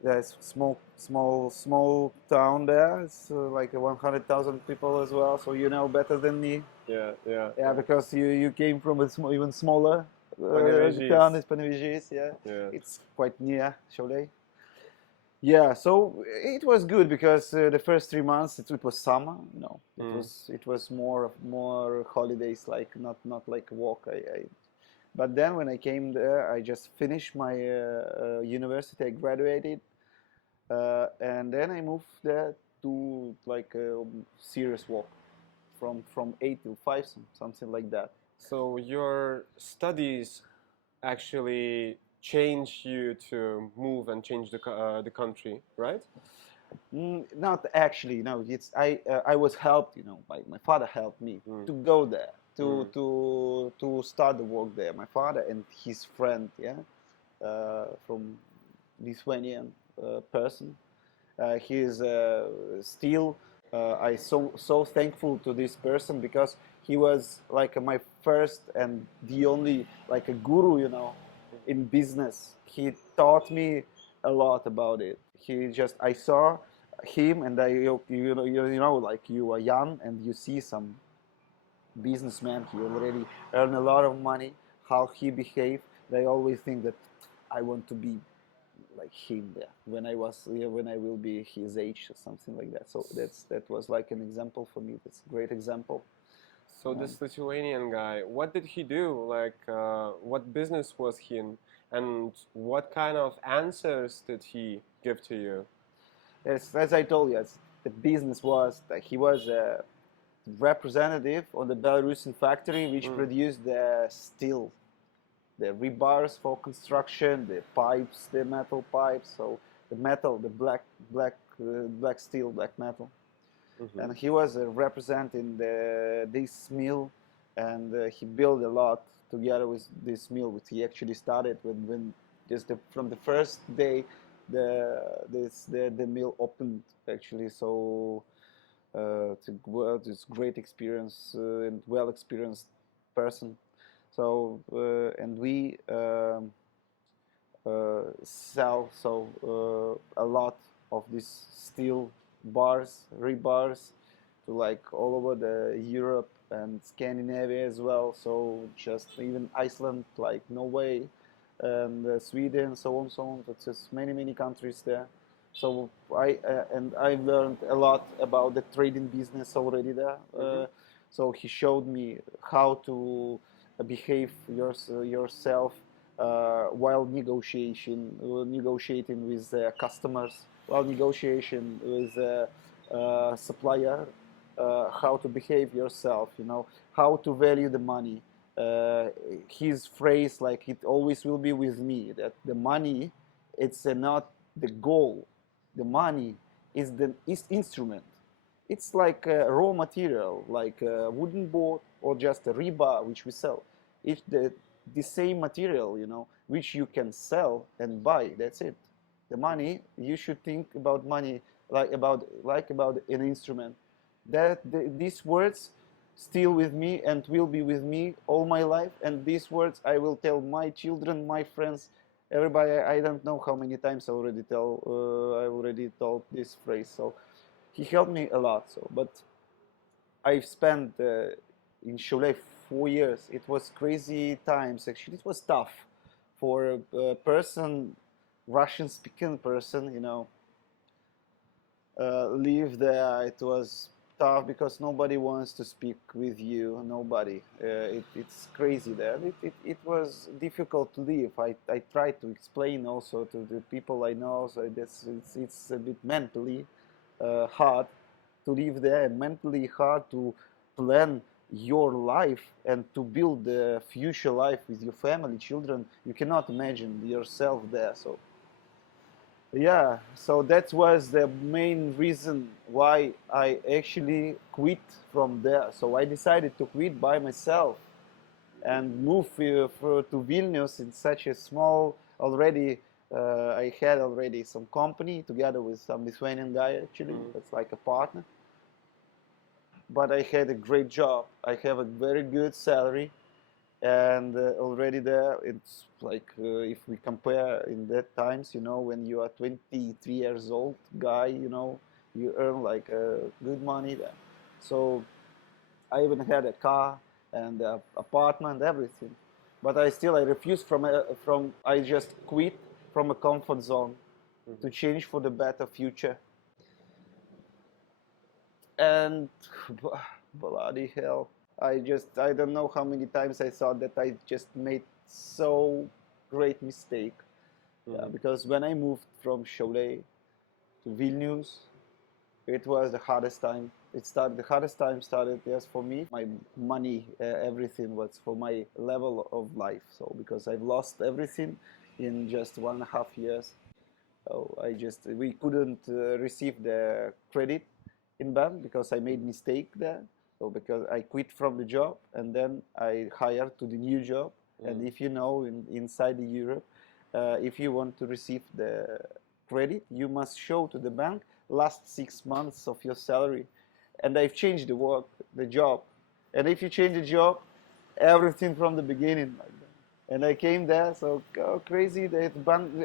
There's small town there. It's like 100,000 people as well. So you know better than me. Yeah, because you came from a even smaller town. It's Panevėžys. Yeah, it's quite near Šiauliai. Yeah, so it was good because the first 3 months it was summer. It was more holidays, like not like walk. But then when I came there, I just finished my university. I graduated, and then I moved there to like a serious work from 8 to 5, something like that. So your studies actually changed you to move and change the country, right? Not actually. No, I was helped. My father helped me to go there to start the work there. My father and his friend, from Lithuanian person. He is still. I so thankful to this person, because he was like my first and the only like a guru, in business. He taught me a lot about it. I saw him, and like you are young and you see some businessman, he already earned a lot of money, how he behaved. They always think that I want to be like him there when I will be his age or something like that. So that was like an example for me. That's a great example. So this Lithuanian guy, what did he do? Like, what business was he in, and what kind of answers did he give to you? As I told you, the business was that he was a representative on the Belarusian factory which produced the steel, the rebars for construction, the pipes, the metal pipes. So the metal, the black steel, black metal. And he was representing this mill, and he built a lot together with this mill, which he actually started when from the first day the mill opened actually. So it's great experience and well experienced person. So and we sell a lot of these steel bars, rebars, to like all over the Europe and Scandinavia as well. So just even Iceland, like Norway, and Sweden, so on. It's just many countries there. So I learned a lot about the trading business already there. So he showed me how to behave yourself while negotiating with customers, while negotiation with supplier, how to behave yourself, how to value the money. His phrase, like, it always will be with me, that the money, it's not the goal. The money is the instrument. It's like a raw material, like a wooden board or just a rebar which we sell. It's the same material, which you can sell and buy. That's it. The money, you should think about money like about an instrument. These words still with me and will be with me all my life. And these words I will tell my children, my friends, everybody. I don't know how many times I already told this phrase. So he helped me a lot. So, but I've spent in Cholet 4 years. It was crazy times. Actually, it was tough for a person, Russian-speaking person, live there. It was tough because nobody wants to speak with you. Nobody. It's crazy there. It was difficult to live. I tried to explain also to the people I know. So it's a bit mentally hard to live there, and mentally hard to plan your life and to build the future life with your family, children. You cannot imagine yourself there. So yeah, so that was the main reason why I actually quit from there. So I decided to quit by myself and move to Vilnius in such a small, already I had already some company together with some Lithuanian guy, actually. That's like a partner. But I had a great job. I have a very good salary, and already there, it's like if we compare in that times, when you are 23 years old guy, you earn like good money there. So I even had a car and apartment, everything. But I refused I just quit from a comfort zone to change for the better future. And bloody hell, I don't know how many times I thought that I just made so great mistake. Because when I moved from Cholet to Vilnius, it was the hardest time. The hardest time started, yes, for me. My money, everything was for my level of life. So because I've lost everything in just 1.5 years. So we couldn't receive the credit in bank because I made mistake there. So because I quit from the job and then I hired to the new job. And if you know, inside the Europe, if you want to receive the credit, you must show to the bank last 6 months of your salary. And I've changed the job. And if you change the job, everything from the beginning. And I came there, so crazy that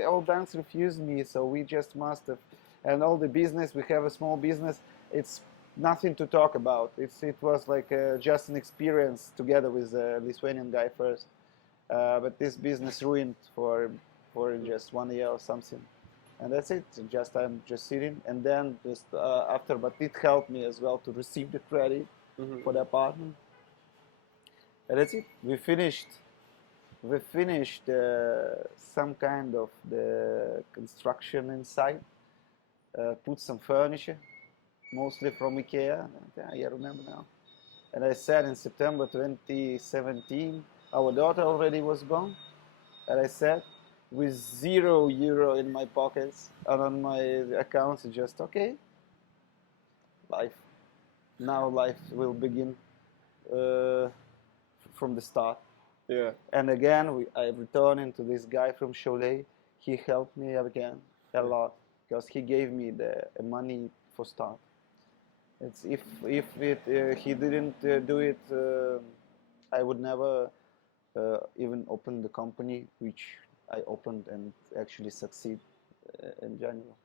all banks refused me. So we just must have, and all the business, we have a small business. It's nothing to talk about. It was like just an experience together with a Lithuanian guy first. But this business ruined for just 1 year or something. And that's it. I'm just sitting, and then just after. But it helped me as well to receive the credit for the apartment. And that's it. We finished some kind of the construction inside. Put some furniture, mostly from IKEA. I remember now. And I said in September 2017, our daughter already was gone. And I said, with €0 in my pockets and on my accounts, just okay. Life. Now life will begin from the start. Yeah. And again, I returned to this guy from Cholet. He helped me again a lot because he gave me the money for start. It's if he didn't do it, I would never even open the company which I opened and actually succeed in January.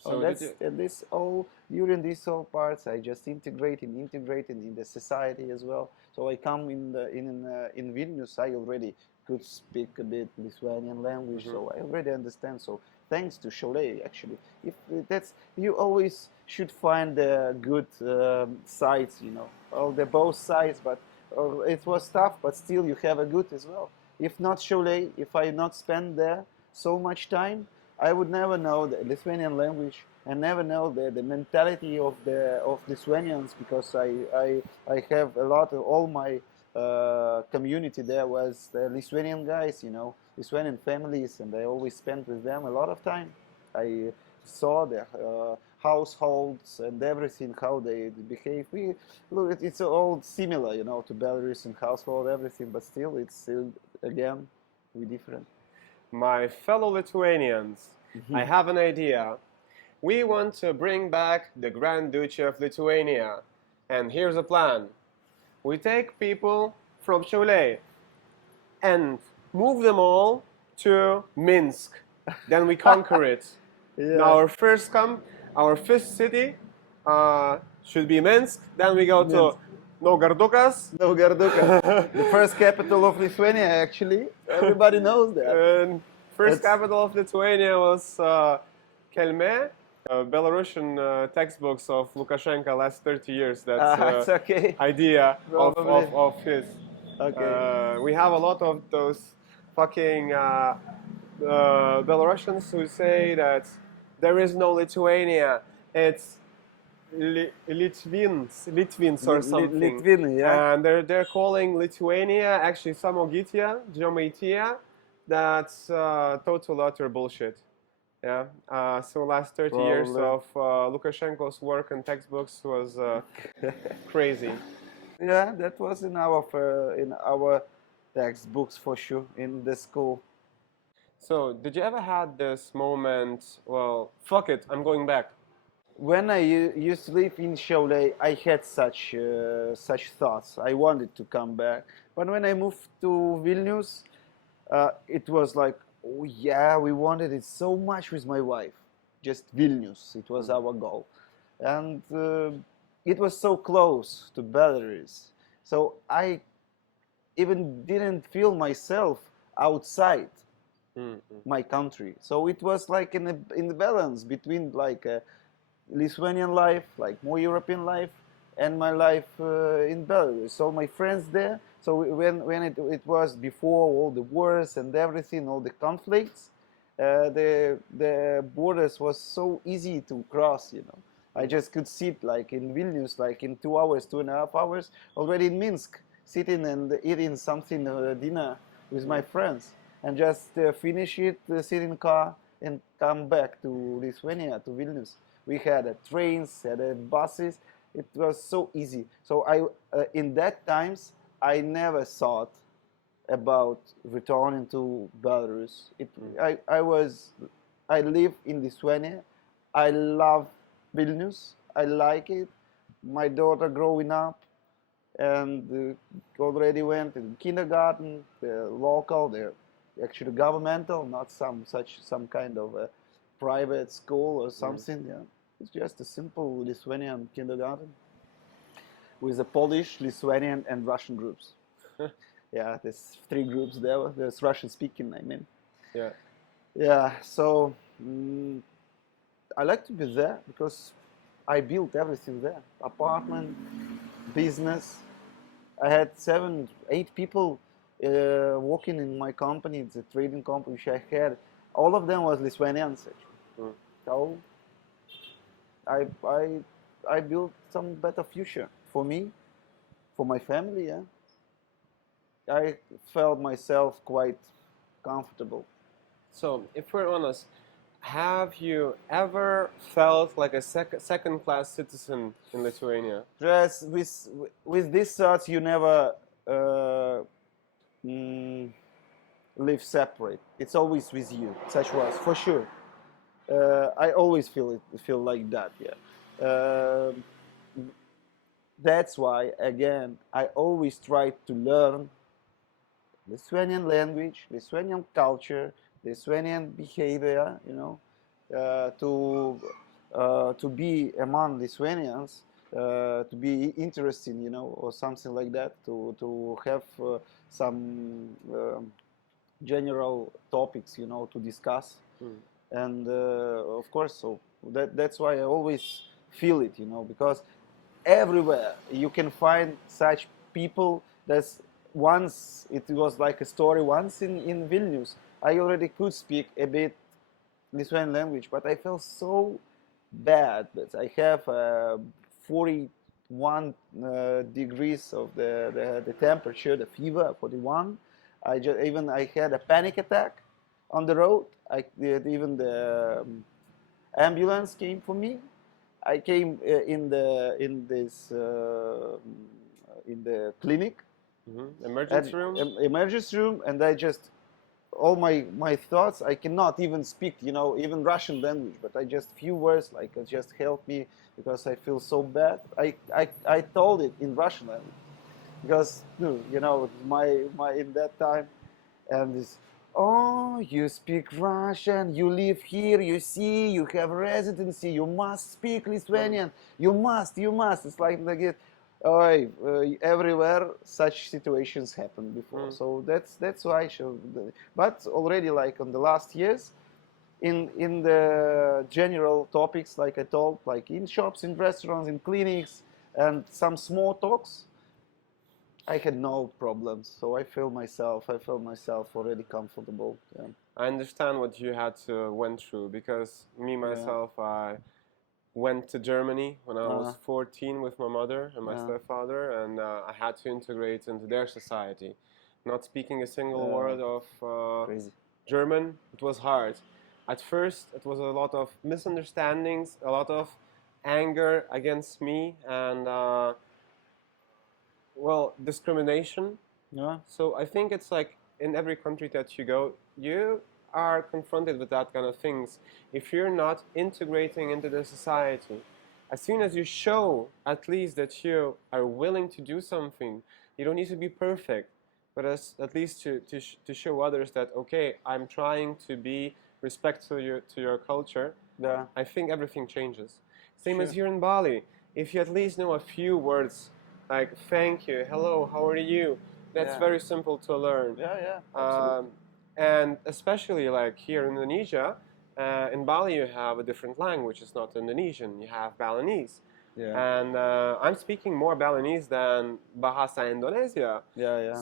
So this all during these all parts, I just integrated in the society as well. So I come in Vilnius, I already could speak a bit Lithuanian language, so I already understand. So thanks to Cholet, actually, if that's you always should find the good sides, all the both sides. But it was tough, but still you have a good as well. If not Cholet, if I not spend there so much time, I would never know the Lithuanian language and never know the mentality of Lithuanians, because I have a lot of all my community there was the Lithuanian guys, Lithuanian families, and I always spent with them a lot of time. I saw their households and everything, how they behave. Look, it's all similar, to Belarusian household, everything, but still, it's still again, we different. My fellow Lithuanians, I have an idea. We want to bring back the Grand Duchy of Lithuania. And here's a plan. We take people from Cholet and move them all to Minsk. Then we conquer it. Yeah. Our fifth city should be Minsk. Then we go to Naugardukas. Naugardukas, the first capital of Lithuania, actually. Everybody knows that. And first capital of Lithuania was Kelme. Belarusian textbooks of Lukashenko last 30 years. That's okay. idea of his. Okay. We have a lot of those fucking Belarusians who say that there is no Lithuania. It's Litvins or something. Litvin, yeah. And they're calling Lithuania actually Samogitia, Žemaitija. That's total utter bullshit. Yeah. So last 30 years of Lukashenko's work and textbooks was crazy. Yeah, that was in our textbooks for sure in the school. So, did you ever had this moment? Well, fuck it, I'm going back. When I used to live in Cholet, I had such thoughts. I wanted to come back, but when I moved to Vilnius, it was like, oh yeah, we wanted it so much with my wife. Just Vilnius, it was our goal, and it was so close to Belarus. So I even didn't feel myself outside my country. So it was like in the balance between like a Lithuanian life, like more European life, and my life in Belarus. So my friends there. So when it was before all the wars and everything, all the conflicts, the borders was so easy to cross. I just could sit like in Vilnius, like in 2 hours, 2.5 hours, already in Minsk, sitting and eating something dinner with my friends, and just finish it, sit in the car, and come back to Lithuania, to Vilnius. We had trains, had buses. It was so easy. So in that times, I never thought about returning to Belarus. I live in Lithuania. I love Vilnius. I like it. My daughter growing up and already went in kindergarten. They're local. They're actually governmental, not some kind of a private school or something. Yeah, it's just a simple Lithuanian kindergarten with a Polish, Lithuanian, and Russian groups. Yeah, there's 3 groups there. There's Russian speaking, I mean. Yeah. Yeah, so I like to be there because I built everything there. Apartment, business. I had 7, 8 people working in my company. It's a trading company which I had. All of them was Lithuanians actually. So I built some better future for me, for my family. Yeah, I felt myself quite comfortable. So, if we're honest, have you ever felt like a second-class citizen in Lithuania? Just with these thoughts, you never live separate. It's always with you. Such was for sure. I always feel like that. Yeah. That's why again I always try to learn Lithuanian language, Lithuanian culture, Lithuanian behavior. To be among Lithuanians, to be interesting, or something like that. To have some general topics, to discuss. And of course, so that's why I always feel it, because everywhere you can find such people That's once it was like a story. Once in Vilnius, I already could speak a bit Lithuanian language, but I felt so bad that I have 41 degrees of the temperature, the fever, 41. I had a panic attack on the road. Even the ambulance came for me. I came in the clinic, Emergency room? emergency room, and I just all my thoughts. I cannot even speak, even Russian language, but I just few words like just help me because I feel so bad. I told it in Russian language because my in that time, and this, oh, you speak Russian, you live here, you see, you have residency, you must speak Lithuanian, you must. It's like it. Oh, everywhere such situations happen before, so that's why I should. But already like on the last years, in the general topics, like I told, like in shops, in restaurants, in clinics, and some small talks, I had no problems. So I felt myself already comfortable. Yeah. I understand what you had to went through because me myself, I went to Germany when I was 14 with my mother and my stepfather, and I had to integrate into their society. Not speaking a single word of German, it was hard. At first, it was a lot of misunderstandings, a lot of anger against me, and discrimination. Yeah. So I think it's like in every country that you go, you are confronted with that kind of things. If you're not integrating into the society, as soon as you show at least that you are willing to do something, you don't need to be perfect, but at least to show others that, okay, I'm trying to be respectful to your culture, I think everything changes. Same as here in Bali. If you at least know a few words like thank you, hello, how are you, that's very simple to learn. Absolutely. And especially like here in Indonesia, in Bali you have a different language. It's not Indonesian. You have Balinese. And I'm speaking more Balinese than Bahasa Indonesia.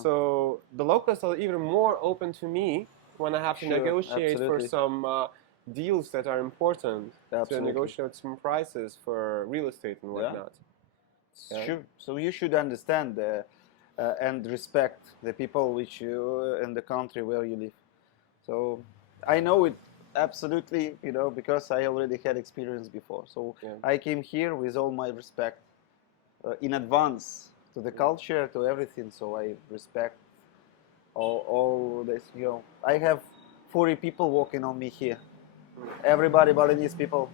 So the locals are even more open to me when I have to negotiate for some deals that are important, to negotiate some prices for real estate and whatnot. Sure. So you should understand and respect the people which you in the country where you live. So I know it absolutely, because I already had experience before. So I came here with all my respect in advance to the culture, to everything. So I respect all this. I have 40 people working on me here. Everybody Balinese people.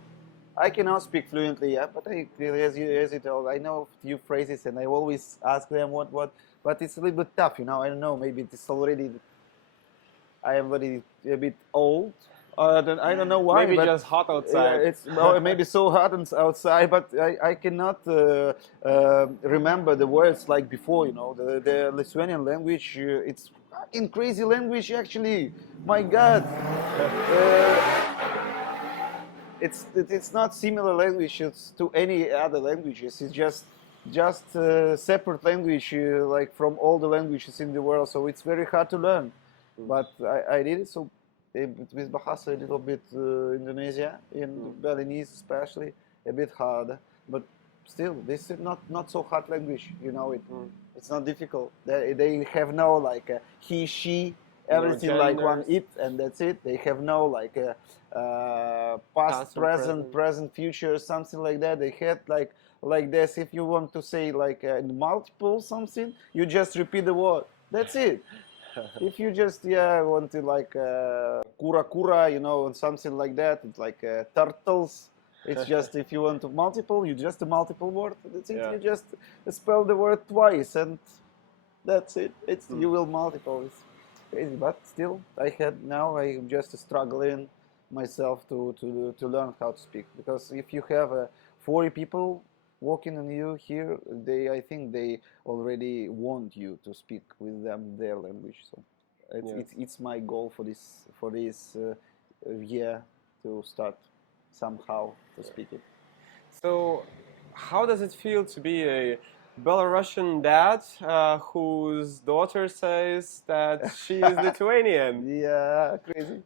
I cannot speak fluently, but as you told, I know a few phrases, and I always ask them what, but it's a little bit tough, I don't know, maybe it's already, I am already a bit old. I don't know why. Maybe but just hot outside. It's maybe so hot outside, but I cannot remember the words like before. The Lithuanian language. It's fucking crazy language, actually. My God. It's not similar languages to any other languages. It's just separate language, like from all the languages in the world. So it's very hard to learn. But I did it. So with Bahasa a little bit, Indonesia, in Balinese especially, a bit harder. But still, this is not so hard language. It's not difficult. They have no like he, she, everything like one it, and that's it. They have no like past, present, future, something like that. They had like this. If you want to say like multiple something, you just repeat the word. That's it. If you just want to like kura kura, and something like that, it's like turtles. It's just if you want to multiple, you just a multiple word. That's it. You just spell the word twice, and that's it. You will multiple. It's crazy, but still, I'm just struggling myself to learn how to speak, because if you have 40 people working on you here, I think they already want you to speak with them their language. So it's my goal for this year to start somehow to speak it. So how does it feel to be a Belarusian dad whose daughter says that she is Lithuanian. Yeah, crazy.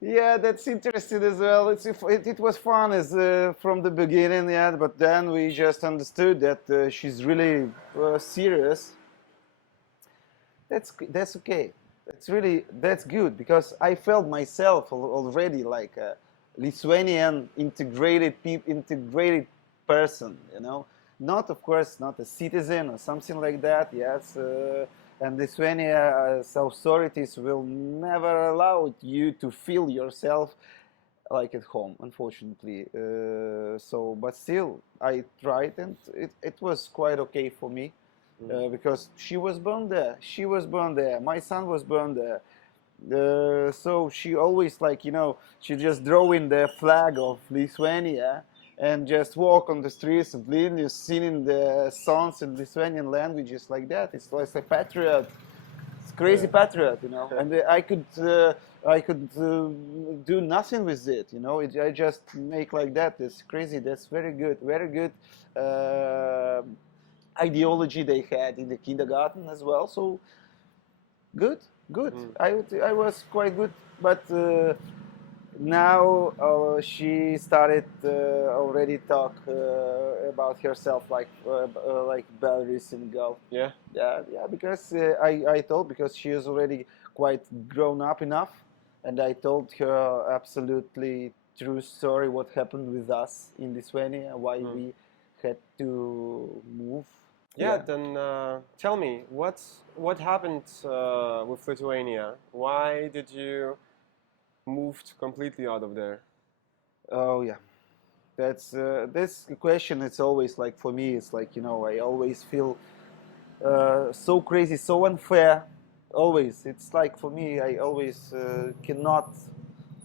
Yeah, that's interesting as well. It was fun as from the beginning, yeah. But then we just understood that she's really serious. That's okay. That's good because I felt myself already like a Lithuanian integrated person. You know, not of course not a citizen or something like that. Yes, and Lithuania's authorities will never allow you to feel yourself like at home, unfortunately. But still, I tried, and it was quite okay for me because she was born there. She was born there. My son was born there. So she always she just draw in the flag of Lithuania and just walk on the streets of Vilnius singing the songs in Lithuanian languages like that. It's like a patriot. It's crazy patriot, and I could do nothing with it, I just make like that. It's crazy. That's very good uh, ideology they had in the kindergarten as well. So good. I was quite good, but now she started already talk about herself like Belarusian girl. Yeah. Yeah, because I told, because she is already quite grown up enough, and I told her absolutely true story what happened with us in Lithuania, why we had to move. Yeah, then tell me, what happened with Lithuania? Why did you move completely out of there? Oh yeah, that's this question. It's always like, for me, it's like, I always feel so crazy, so unfair. Always, it's like, for me, I always cannot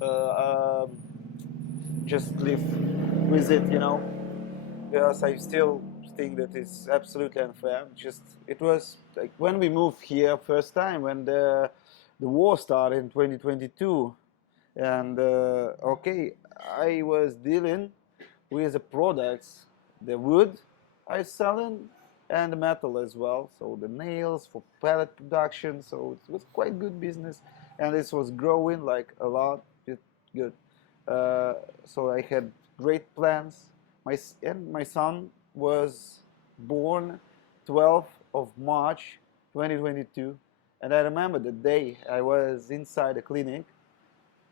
uh, just live with it, because I still think that it's absolutely unfair. Just, it was like when we moved here first time, when the war started in 2022, and okay, I was dealing with the products, the wood I selling, and the metal as well. So the nails for pallet production. So it was quite good business, and this was growing like a lot. Good. So I had great plans. My son was born 12th of March 2022, and I remember the day I was inside the clinic,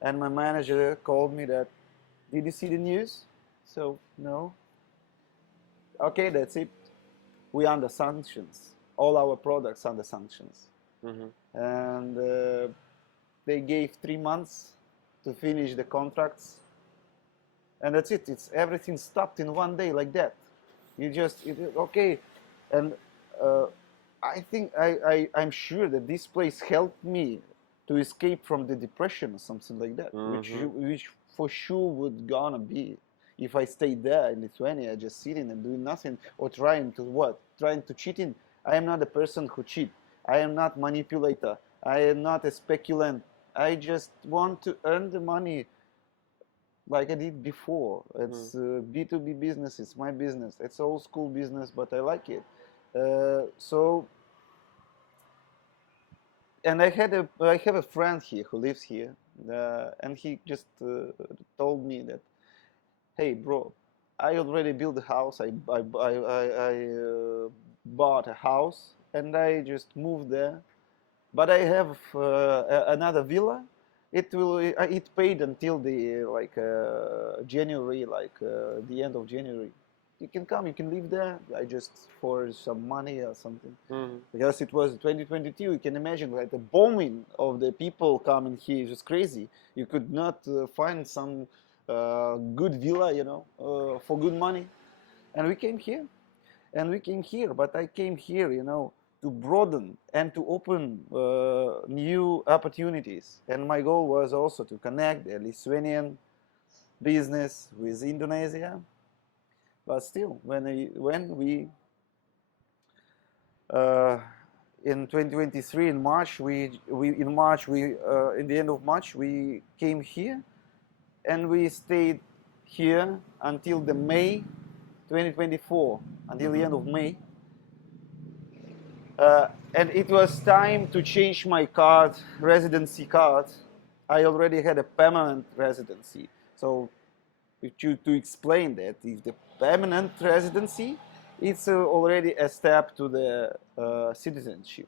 and my manager called me that, did you see the news? So no. Okay, that's it. We under sanctions. All our products under sanctions. And they gave 3 months to finish the contracts, and that's it. It's everything stopped in one day like that. Okay, and I think I'm sure that this place helped me to escape from the depression or something like that, which for sure would gonna be if I stayed there in Lithuania, just sitting and doing nothing, or trying to cheating. I am not a person who cheat. I am not manipulator. I am not a speculant. I just want to earn the money like I did before. It's B2B business. It's my business. It's old school business, but I like it. And I have a friend here who lives here, and he just told me that, hey bro, I already built a house. I bought a house, and I just moved there. But I have another villa. It paid until the January, the end of January. You can come, you can live there. I just, for some money or something, because it was 2022. You can imagine, like, the bombing of the people coming here is just crazy. You could not find some good villa, for good money, and we came here. But I came here, to broaden and to open new opportunities. And my goal was also to connect the Lithuanian business with Indonesia. But still, when we in 2023 in March, in the end of March we came here, and we stayed here until the May 2024 until the end of May. And it was time to change my card, residency card. I already had a permanent residency. So to explain that, if the permanent residency, it's already a step to the citizenship.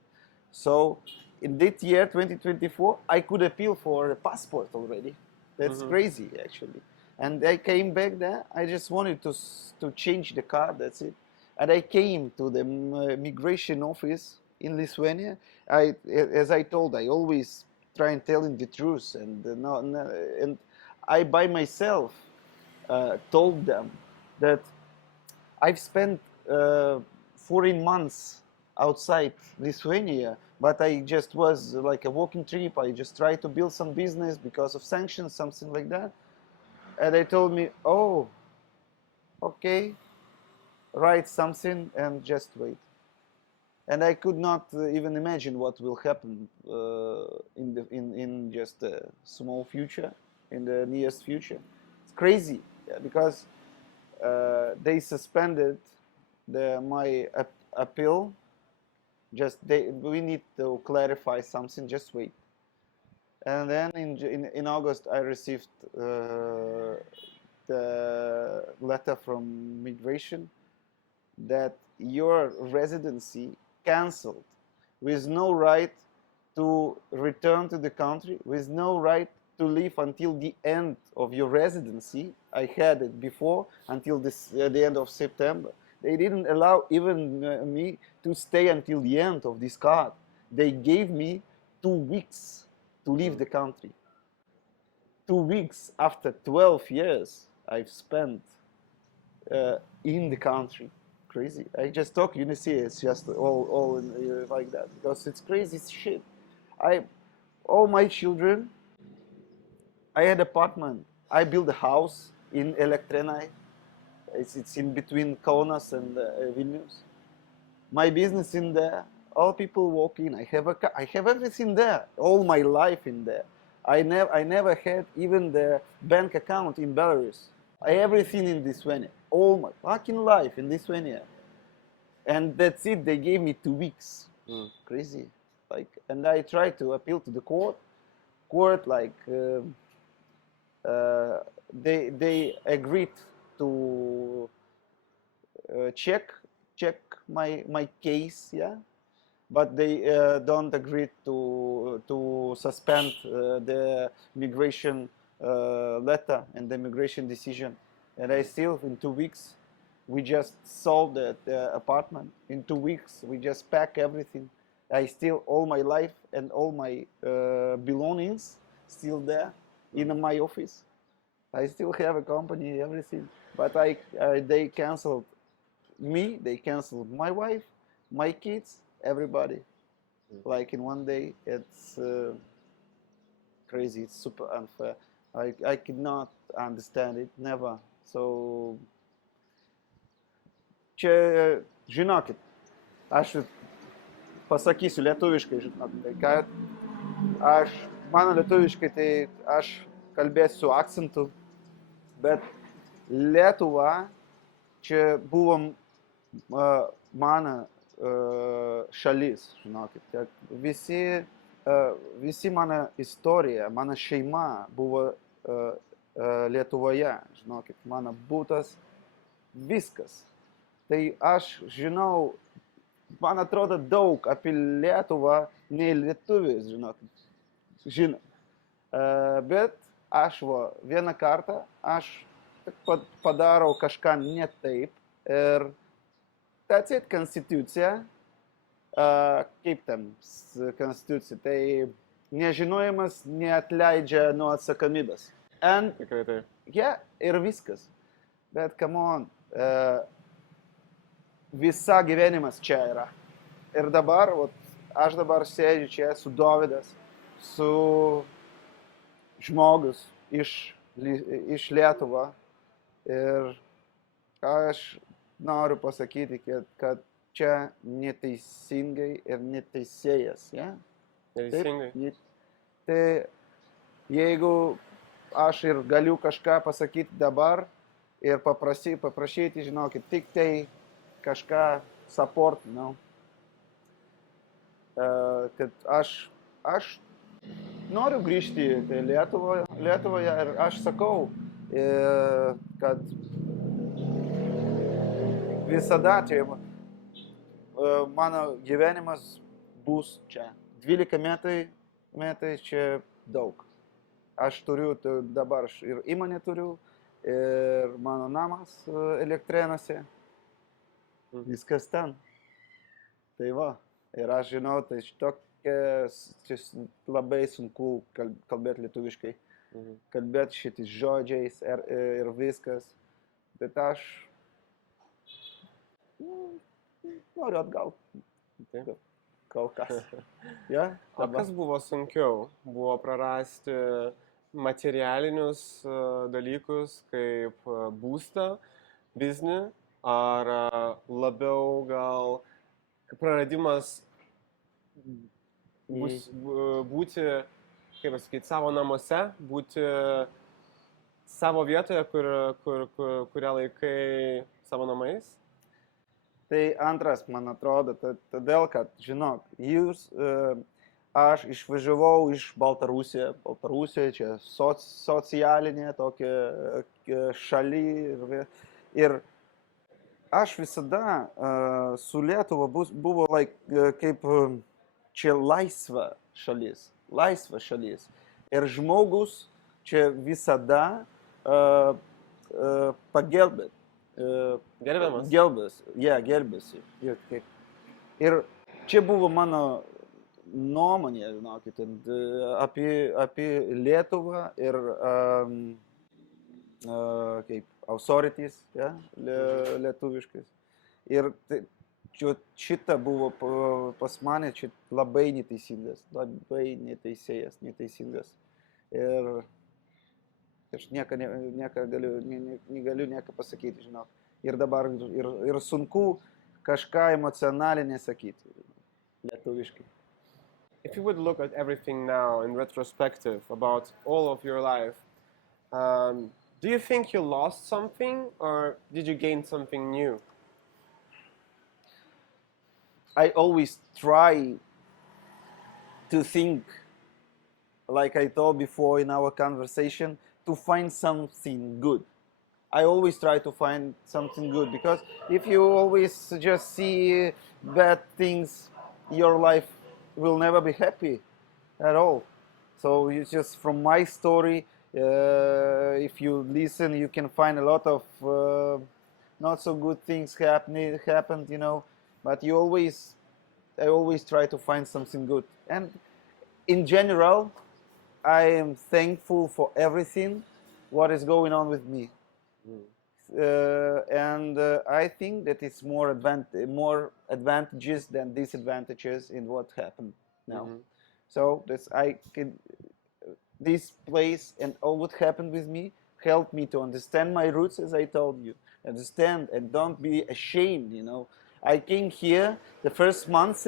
So in this year, 2024, I could appeal for a passport already. That's crazy, actually. And I came back there. I just wanted to change the card. That's it. And I came to the migration office in Lithuania. As I told, I always try and telling the truth, and I by myself told them that I've spent 14 months outside Lithuania, but I just was like a walking trip. I just tried to build some business because of sanctions, something like that. And they told me, oh, okay, write something and just wait. And I could not even imagine what will happen in just a small future, in the nearest future. It's crazy, because they suspended my appeal. We need to clarify something. Just wait. And then in August I received the letter from migration that your residency cancelled, with no right to return to the country, with no right to live until the end of your residency. I had it before until the end of September. They didn't allow even me to stay until the end of this card. They gave me 2 weeks to leave the country. 2 weeks after 12 years I've spent in the country. Crazy. I just talk, you see, it's just all like that, because it's crazy shit. All my children, I had apartment. I built a house in Elektrenai. It's in between Kaunas and Vilnius. My business in there. All people walk in. I have everything there. All my life in there. I never had even the bank account in Belarus. Everything in Lithuania. All my fucking life in Lithuania. And that's it. They gave me 2 weeks. Crazy. And I tried to appeal to the court. They agreed to check my case, yeah, but they don't agree to suspend the migration letter and the migration decision. And I still, in 2 weeks, we just sold the apartment. In 2 weeks, we just pack everything. I still all my life and all my belongings still there in my office. I still have a company, everything. But they canceled me. They canceled my wife, my kids, everybody. Like in one day. It's crazy. It's super unfair. I could not understand it. Never. So čia, žinokit, aš pasakysiu lietuviškai, žinokit, kad mano lietuviškai, tai aš kalbėsiu su akcentu, bet Lietuva čia buvo mano šalis, žinokit. Visi mano istorija, mano šeima buvo Lietuvoje, žinokit, mano būtas, viskas. Tai aš žinau, man atrodo, daug apie Lietuvą, nei lietuvis, žinokit, žinau. Bet aš vieną kartą, aš padarau kažką ne taip ir that's it, konstitucija, kaip tam konstitucija, tai nežinojimas neatleidžia nuo atsakomybės. Tikrai taip. Yeah, ir viskas. Bet come on, visa gyvenimas čia yra. Ir dabar, aš dabar sėdžiu čia su Dovydas, su žmogus iš Lietuvos. Ir aš noriu pasakyti, kad čia neteisingai ir neteisėjas. Ja? Neteisingai. Tai jeigu aš ir galiu kažką pasakyti dabar ir paprašyti, žinokit, tik tai kažką support, kad aš noriu grįžti į Lietuvoje ir aš sakau, kad visada čia mano gyvenimas bus čia. 12 metai čia daug. Aš turiu dabar ir įmonę turiu, ir mano namas Elektrėnuose. Viskas ten. Tai va. Ir aš žinau, tai labai sunku kalbėti lietuviškai. Kalbėti šitais žodžiais ir viskas. Bet aš noriu atgal. Kol kas. Ja, o kas buvo sunkiau? Buvo prarasti materialinius dalykus kaip būstą, biznį, ar labiau gal praradimas būti, kaip pasakyti, savo namuose, būti savo vietoje, kurią laikai savo namais? Tai antras, man atrodo, todėl, kad, žinok, aš išvažiavau iš Baltarusijos. Baltarusija čia socialinė tokia šaly. Ir aš visada su Lietuva buvo kaip čia laisva šalis. Ir žmogus čia visada pagelbėt. Gelbėsi. Ir čia buvo mano nuomonė, žinokit, apie Lietuvą ir kaip authorities, lietuviškas. Ir šita buvo pas mane čia labai neteisingas, neteisingas. Ir aš negaliu nieko pasakyti, žinok. Ir dabar ir sunku kažką emocionalinį sakyti lietuviškai. If you would look at everything now in retrospective about all of your life, do you think you lost something or did you gain something new? I always try to think, like I told before in our conversation, to find something good. I always try to find something good, because if you always just see bad things, your life will never be happy at all. So it's just from my story, if you listen, you can find a lot of not so good things happened, but I always try to find something good. And in general, I am thankful for everything what is going on with me. And I think that it's more advantages than disadvantages in what happened now. So this place and all what happened with me helped me to understand my roots, as I told you. Understand and don't be ashamed, I came here the first months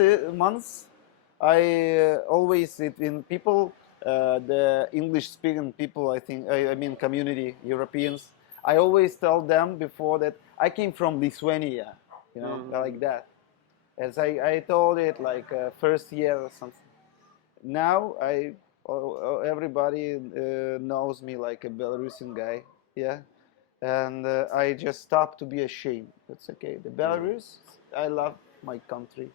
I always, in people, the English-speaking people, I mean community, Europeans, I always tell them before that I came from Lithuania, like that. As I told it like first year or something. Now everybody knows me like a Belarusian guy, and I just stopped to be ashamed. That's okay. The Belarus, I love my country,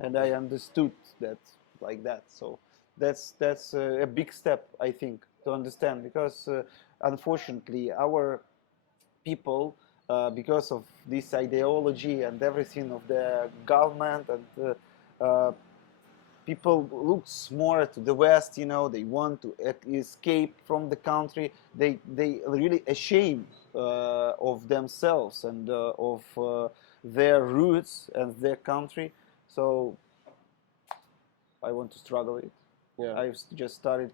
and I understood that like that. So that's a big step, I think, to understand, because unfortunately our people, because of this ideology and everything of the government, and people looks more to the West, they want to escape from the country. They really ashamed of themselves and of their roots and their country. So I want to struggle it. I've just started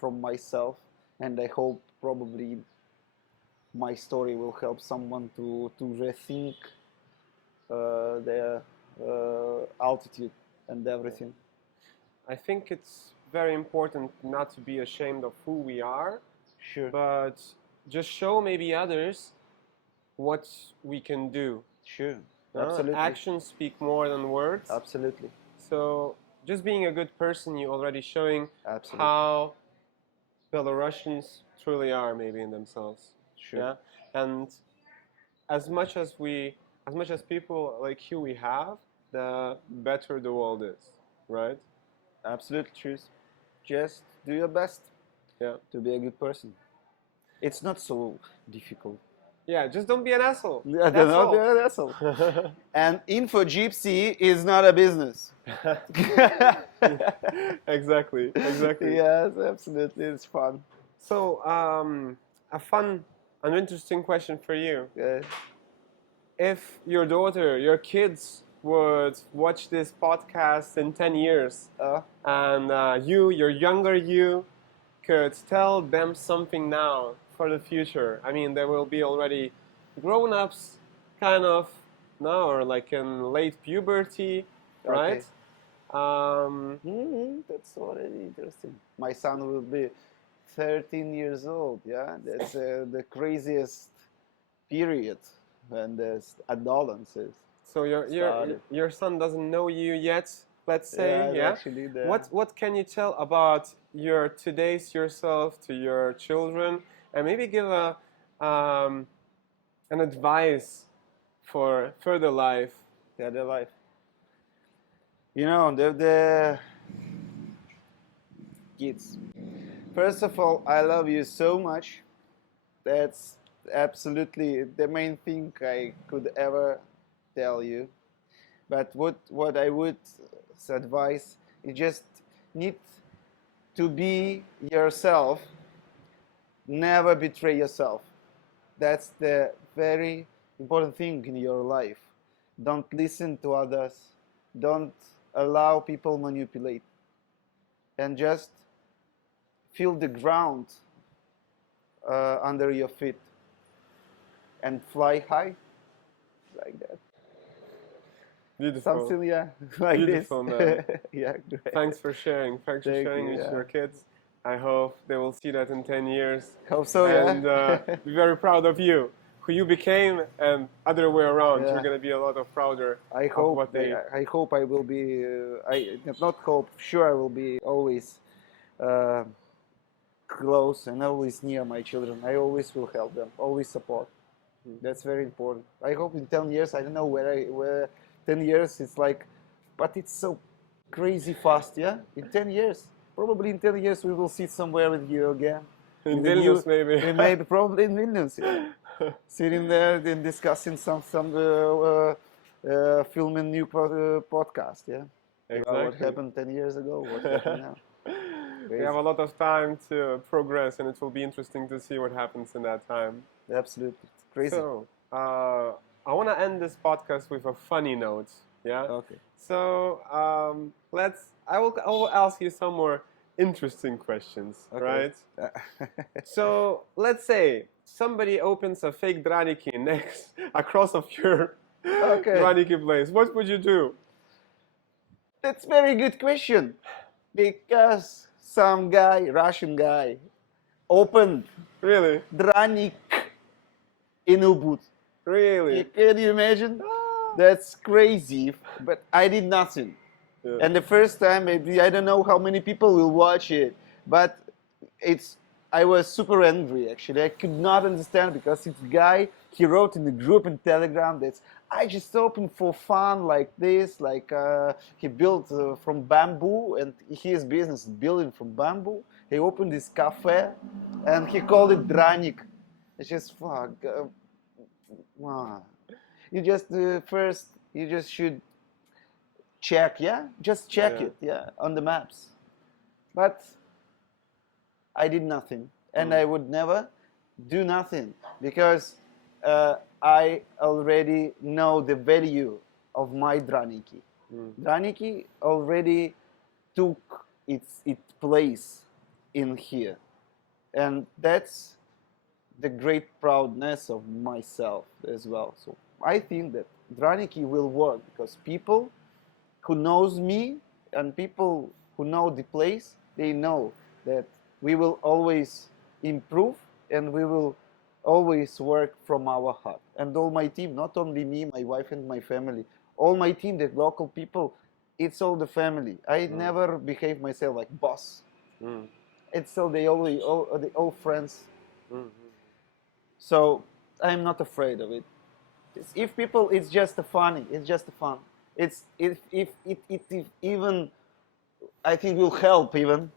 from myself, and I hope probably my story will help someone to rethink their altitude and everything. I think it's very important not to be ashamed of who we are, Sure. but just show maybe others what we can do. Sure. Absolutely. Actions speak more than words. Absolutely. So just being a good person, you're already showing Absolutely. how Belarusians truly are, maybe in themselves. Sure. Yeah, and as much as people like you we have, the better the world is, right? Absolute truth. Just do your best Yeah. to be a good person. It's not so difficult. Yeah, just don't be an asshole. Yeah, That's not all. be an asshole. And info gypsy is not a business. Exactly. Yes, absolutely. It's fun. So, an interesting question for you. Yeah. If your daughter, your kids would watch this podcast in 10 years, and your younger you, could tell them something now for the future. I mean, they will be already grown-ups, kind of, now, or like in late puberty, right? That's already interesting. My son will be 13 years old. Yeah, that's the craziest period when the adolescence. So your son doesn't know you yet, let's say, yeah? Actually, What can you tell about your today's yourself to your children, and maybe give an advice for further life? Yeah, their life. You know, the kids. First of all, I love you so much. That's absolutely the main thing I could ever tell you. But what I would advise, you just need to be yourself. Never betray yourself. That's the very important thing in your life. Don't listen to others. Don't allow people manipulate. And just feel the ground under your feet and fly high like that. Beautiful. Something, yeah, like Beautiful, this. man. Yeah, great. Thanks for sharing. Thanks for Thank sharing you, with yeah. your kids. I hope they will see that in 10 years. Hope so, And yeah. be very proud of you, who you became, and other way around. Yeah. You're going to be a lot of prouder I of hope what they... I hope I will be. I not hope. Sure, I will be always close and always near my children. I always will help them. Always support. That's very important. I hope in 10 years. I don't know where 10 years. It's like, but it's so crazy fast. Yeah, in 10 years. Probably in 10 years we will sit somewhere with you again. In With Vilnius, you, maybe. maybe probably in Vilnius. Yeah. Sitting there and discussing some filming new podcast. Yeah. Exactly. What happened 10 years ago? What happened now? We have a lot of time to progress, and it will be interesting to see what happens in that time. Absolutely, it's crazy. So, I want to end this podcast with a funny note. Yeah. Okay. So I will ask you some more interesting questions, Okay. right? So let's say somebody opens a fake Draniki across of your Draniki place. What would you do? That's a very good question, because some guy, Russian guy, opened Really? Draniki in Ubud. Really? Can you imagine? That's crazy, but I did nothing. Yeah. And the first time, maybe I don't know how many people will watch it, but I was super angry actually. I could not understand, because this guy, he wrote in the group in Telegram that I just opened for fun like this, like he built from bamboo, and his business is building from bamboo. He opened this café and he called it Dranik. It's just fuck. You just first you just should check, yeah, just check it, yeah, on the maps. But I did nothing, and I would never do nothing, because I already know the value of my Draniki. Draniki already took its place in here, and that's the great proudness of myself as well. So I think that Draniki will work, because people who knows me and people who know the place, they know that we will always improve, and we will always work from our heart. And all my team, not only me, my wife and my family, all my team, the local people, it's all the family. I never behave myself like boss. It's all they all friends. So I'm not afraid of it. If people, it's just a funny. It's just a fun. It's if it even I think will help even,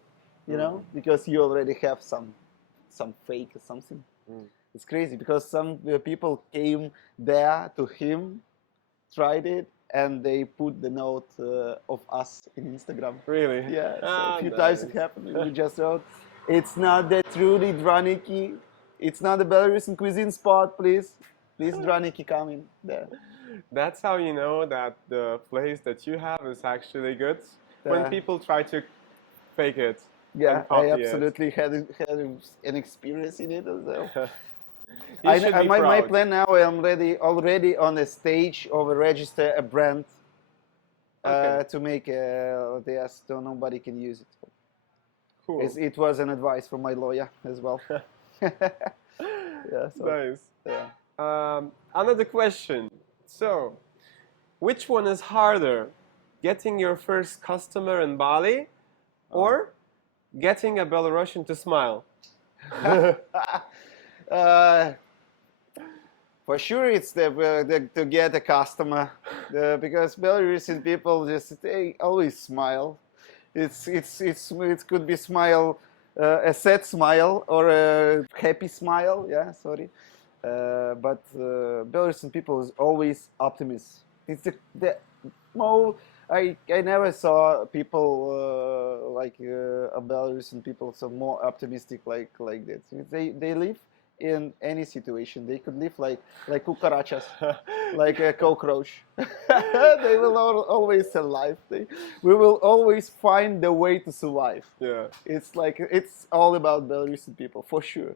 because you already have some fake or something. It's crazy because some people came there to him, tried it, and they put the note of us in Instagram. Really? Yeah, so a few Nice. times it happened. We just wrote, it's not the truly Draniki. It's not the Belarusian cuisine spot, please. Please, Draniki, come in there. That's how you know that the place that you have is actually good. When people try to fake it. Yeah, and copy I absolutely had an experience in it as well. You should be my proud. plan now, I am already on a stage of register a brand to make this so nobody can use it. Cool. It was an advice from my lawyer as well. Yeah, so, Nice. yeah. Another question. So, which one is harder? Getting your first customer in Bali or getting a Belarusian to smile? For sure, it's to get a customer because Belarusian people they always smile. It could be smile, a sad smile or a happy smile. Yeah, sorry, but Belarusian people is always optimists. It's the more I never saw people like a Belarusian people so more optimistic like this. They live in any situation. They could live like cucarachas, like a cockroach. They will always survive. We will always find the way to survive. Yeah. It's all about Belarusian people for sure.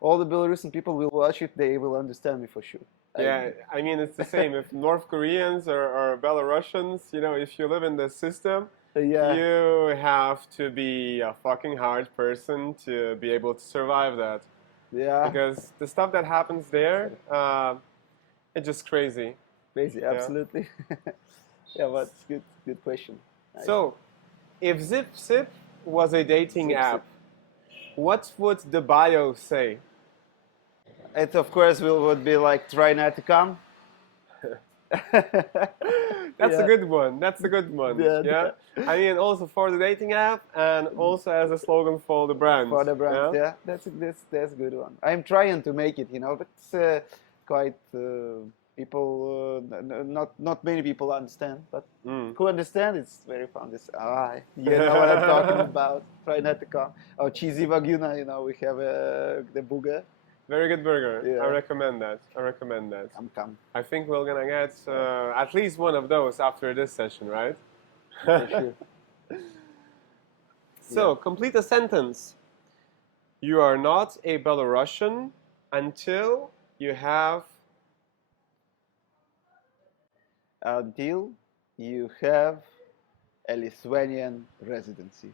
All the Belarusian people will watch it. They will understand me for sure. Yeah, I mean, it's the same. If North Koreans or Belarusians, if you live in the system, you have to be a fucking hard person to be able to survive that. Yeah. Because the stuff that happens there, it's just crazy. Crazy, absolutely. Yeah, but good question. So, if Zip Zip was a dating app, what would the bio say? It of course would be like try not to come. That's a good one. That's a good one. Yeah. I mean, also for the dating app, and also as a slogan for the brand. For the brand, yeah. That's a good one. I'm trying to make it, but it's quite people. Not many people understand, but who understand, it's very fun. You know what I'm talking about. Try not to come. Or cheesy vagina, we have the booger. Very good burger. Yeah. I recommend that. Come. I think we're gonna get at least one of those after this session, right? For sure. So, complete a sentence. You are not a Belarusian until you have... Until you have a Lithuanian residency.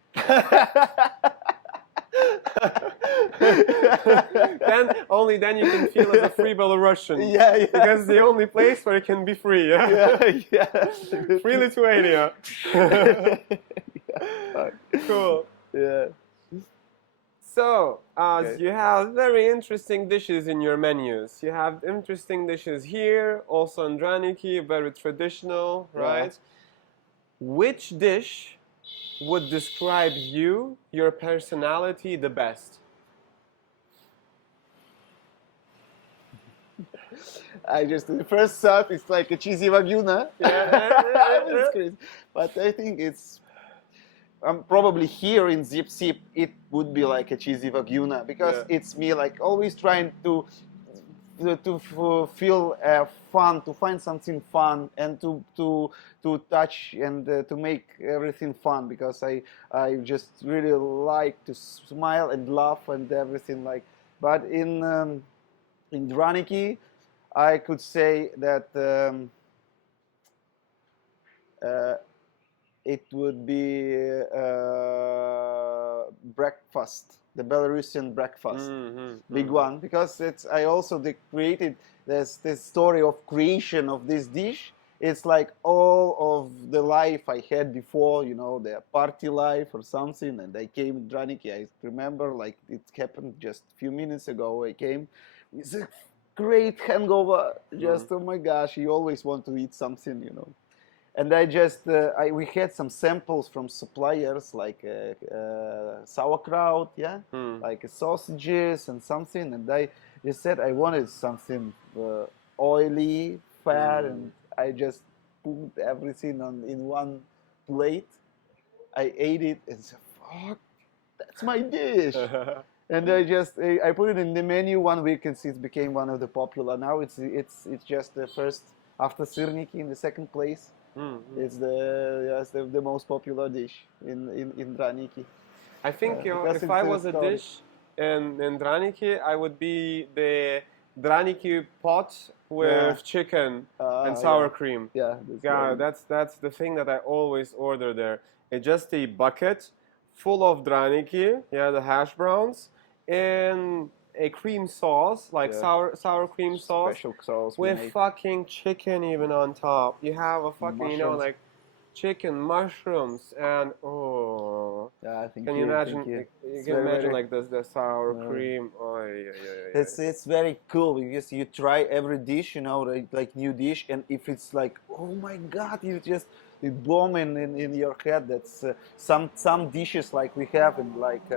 Only then you can feel as a free Belarusian. Yeah. Because it's the only place where it can be free. Yeah. Free Lithuania. Cool. Yeah. So, you have very interesting dishes in your menus. You have interesting dishes here, also in Draniki, very traditional, right? Which dish would describe you, your personality the best? The first thought is like a cheesy vagina. It's crazy. But I think it's probably here in Zip Zip it would be like a cheesy vagina because it's me like always trying to feel fun, to find something fun, and to touch and to make everything fun because I just really like to smile and laugh and everything like. But in Draniki, I could say that it would be breakfast. the Belarusian breakfast, big Mm-hmm. one, because I also created this story of creation of this dish. It's like all of the life I had before, the party life or something, and I came in Draniki. I remember like it happened just a few minutes ago. I came with a great hangover. Just oh my gosh, you always want to eat something. And I just we had some samples from suppliers like sauerkraut, like sausages and something, and I just said I wanted something oily, fat, and I just put everything in one plate. I ate it and said, "Fuck, that's my dish." And I put it in the menu 1 week, and it became one of the popular. Now it's just the first after sirniki in the second place. It's the most popular dish in Draniki. I think Because if it's I a was a story. dish in Draniki, I would be the Draniki pot with chicken and sour cream. Yeah, Yeah, that's the thing that I always order there. It's just a bucket full of Draniki, the hash browns, and a cream sauce, like sour cream sauce, special sauce with fucking chicken even on top. You have a fucking, Mushrooms. like chicken, mushrooms, and Yeah, thank can you, you imagine? thank you. You It's can very, imagine very, like the sour cream. Oh, yeah. it's very cool because you try every dish, like new dish, and if it's like, oh my god, you bomb in your head. That's some dishes like we have in like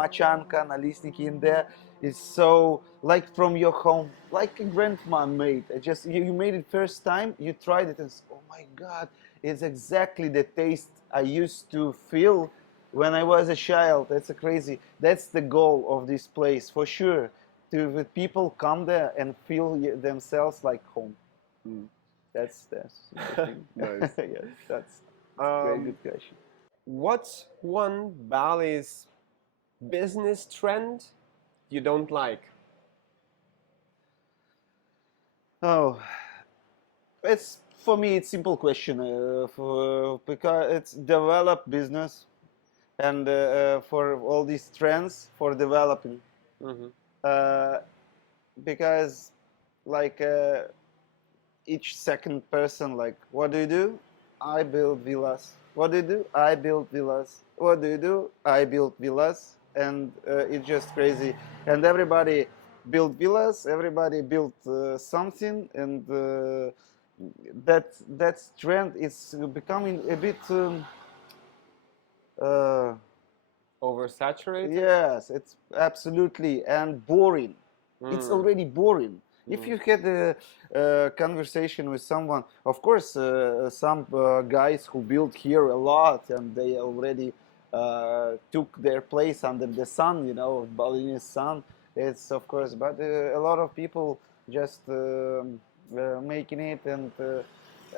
machanka, nalisniki in there is so like from your home, like a grandma made. You made it first time, you tried it, and oh my god, it's exactly the taste I used to feel when I was a child. That's crazy. That's the goal of this place for sure. To people come there and feel themselves like home. That's the thing. Nice. Yes, that's a very Um, good question. what's one Bali's business trend you don't like? Oh, it's for me. It's simple question. Because it's develop business and for all these trends for developing. Uh, because like each second person, like, what do you do? I build villas. What do you do? I build villas. What do you do? I build villas. And it's just crazy. And everybody built villas. Everybody built something, and that trend is becoming a bit uh, Oversaturated? yes, it's absolutely and boring. It's already boring. If you had a conversation with someone, of course, some guys who built here a lot and they already took their place under the sun, Balinese sun. It's of course, but a lot of people just making it, and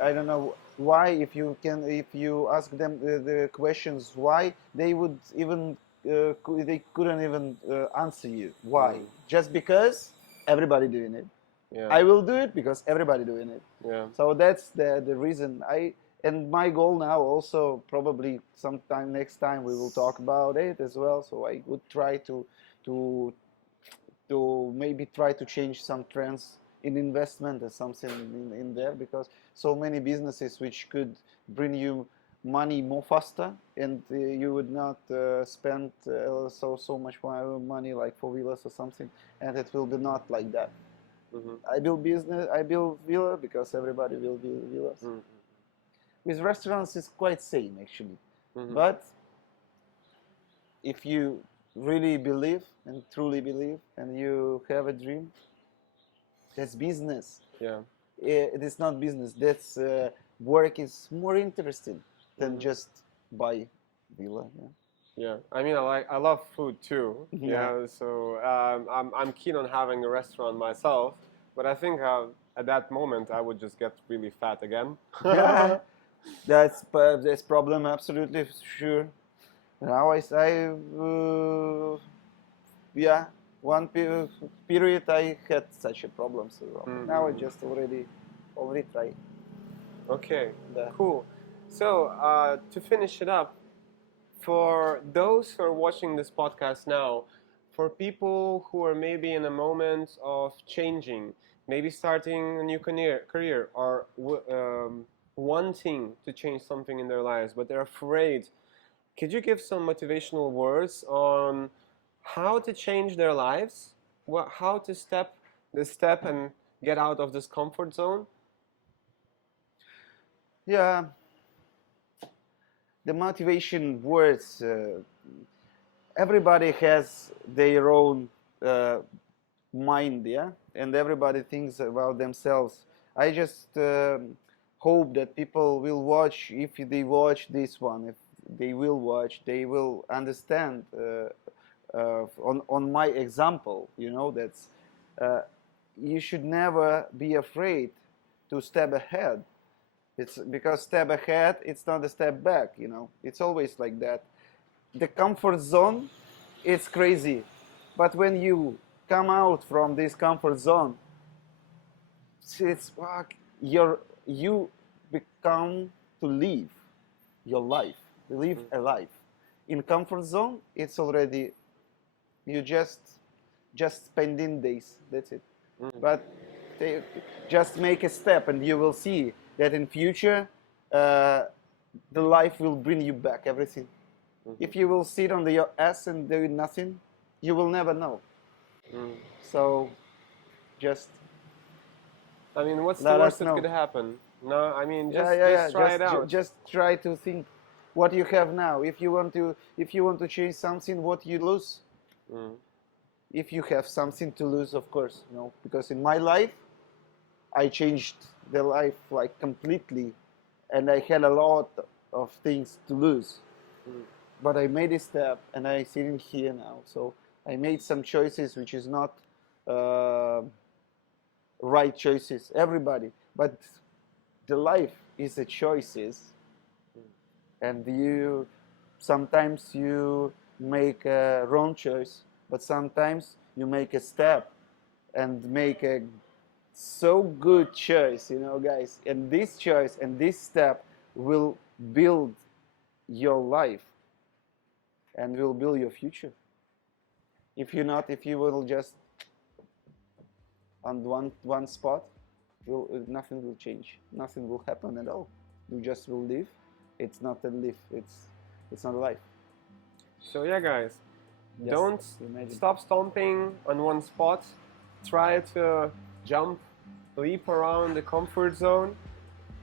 I don't know why. If you ask them the questions why, they would even they couldn't even answer you why. Just because everybody doing it. Yeah. I will do it because everybody doing it. Yeah. So that's the reason. And my goal now also, probably sometime next time we will talk about it as well. So I would try to maybe try to change some trends in investment or something in there, because so many businesses which could bring you money more faster, and you would not spend so much money like for villas or something, and it will be not like that. I build villa because everybody will build villas. With restaurants, it's quite same actually, but if you really believe and truly believe and you have a dream, that's business. Yeah. It is not business. That's work is more interesting than just buy villa. Yeah, I mean, I love food too. Yeah. So I'm keen on having a restaurant myself, but I think at that moment I would just get really fat again. Yeah, that's problem absolutely sure. Now yeah, one period I had such a problem. So now I just already try. Okay, Yeah. cool. So to finish it up, For those who are watching this podcast now, for people who are maybe in a moment of changing, maybe starting a new career or wanting to change something in their lives, but they're afraid, could you give some motivational words on how to change their lives, how to step this step and get out of this comfort zone? Yeah, the motivation words. Everybody has their own mind, yeah, and everybody thinks about themselves. I just hope that people will watch. If they watch this one, if they will watch, they will understand on my example. You know, that's you should never be afraid to step ahead. It's because step ahead, it's not a step back. You know, it's always like that. The comfort zone, it's crazy, but when you come out from this comfort zone, it's you become to live your life, live a life. In comfort zone, it's already you just spending days. That's it. But they, just make a step, and you will see that in future, the life will bring you back everything. If you will sit on your ass and do nothing, you will never know. So, just I mean, what's the let worst us that know. could happen? No, I mean, just Yeah. try it out. Just try to think what you have now. If you want to change something, what you lose. If you have something to lose, of course, you know, because in my life, I changed the life like completely, and I had a lot of things to lose. But I made a step, and I sitting here now. So I made some choices which is not right choices. Everybody, but the life is a choices, and you sometimes you make a wrong choice, but sometimes you make a step and make a so good choice, you know, guys. And this choice and this step will build your life and will build your future. If you will just on one spot, nothing will change. Nothing will happen at all. You just will live. It's not a live. It's not a life. So yeah, guys, Just don't imagine. stop stomping on one spot. Try to jump, leap around the comfort zone,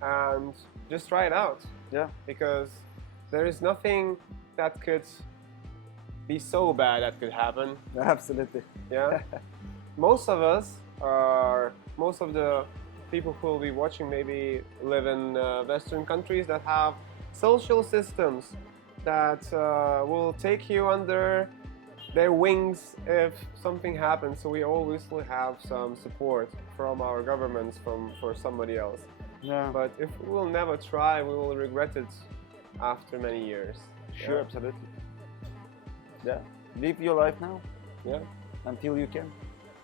and just try it out. Yeah. Because there is nothing that could be so bad that could happen. Absolutely. Yeah. Most of us, or most of the people who will be watching, maybe live in Western countries that have social systems that will take you under their wings if something happens. So we always will have some support from our governments, for somebody else. Yeah. But if we will never try, we will regret it after many years. Sure. Yeah. Absolutely. Yeah. Live your life now Yeah. until you can.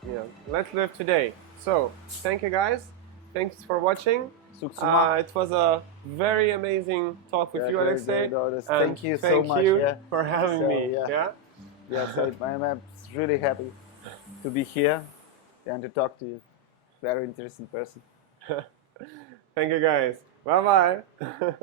Yeah. Let's live today. So thank you, guys. Thanks for watching. Suksuma. It was a very amazing talk with you, very Aliaksei. good, Dovydas. And Thank you so thank much, you yeah. for having So, me. yeah. Yeah. Yes, I'm really happy to be here and to talk to you. Very interesting person. Thank you, guys. Bye bye.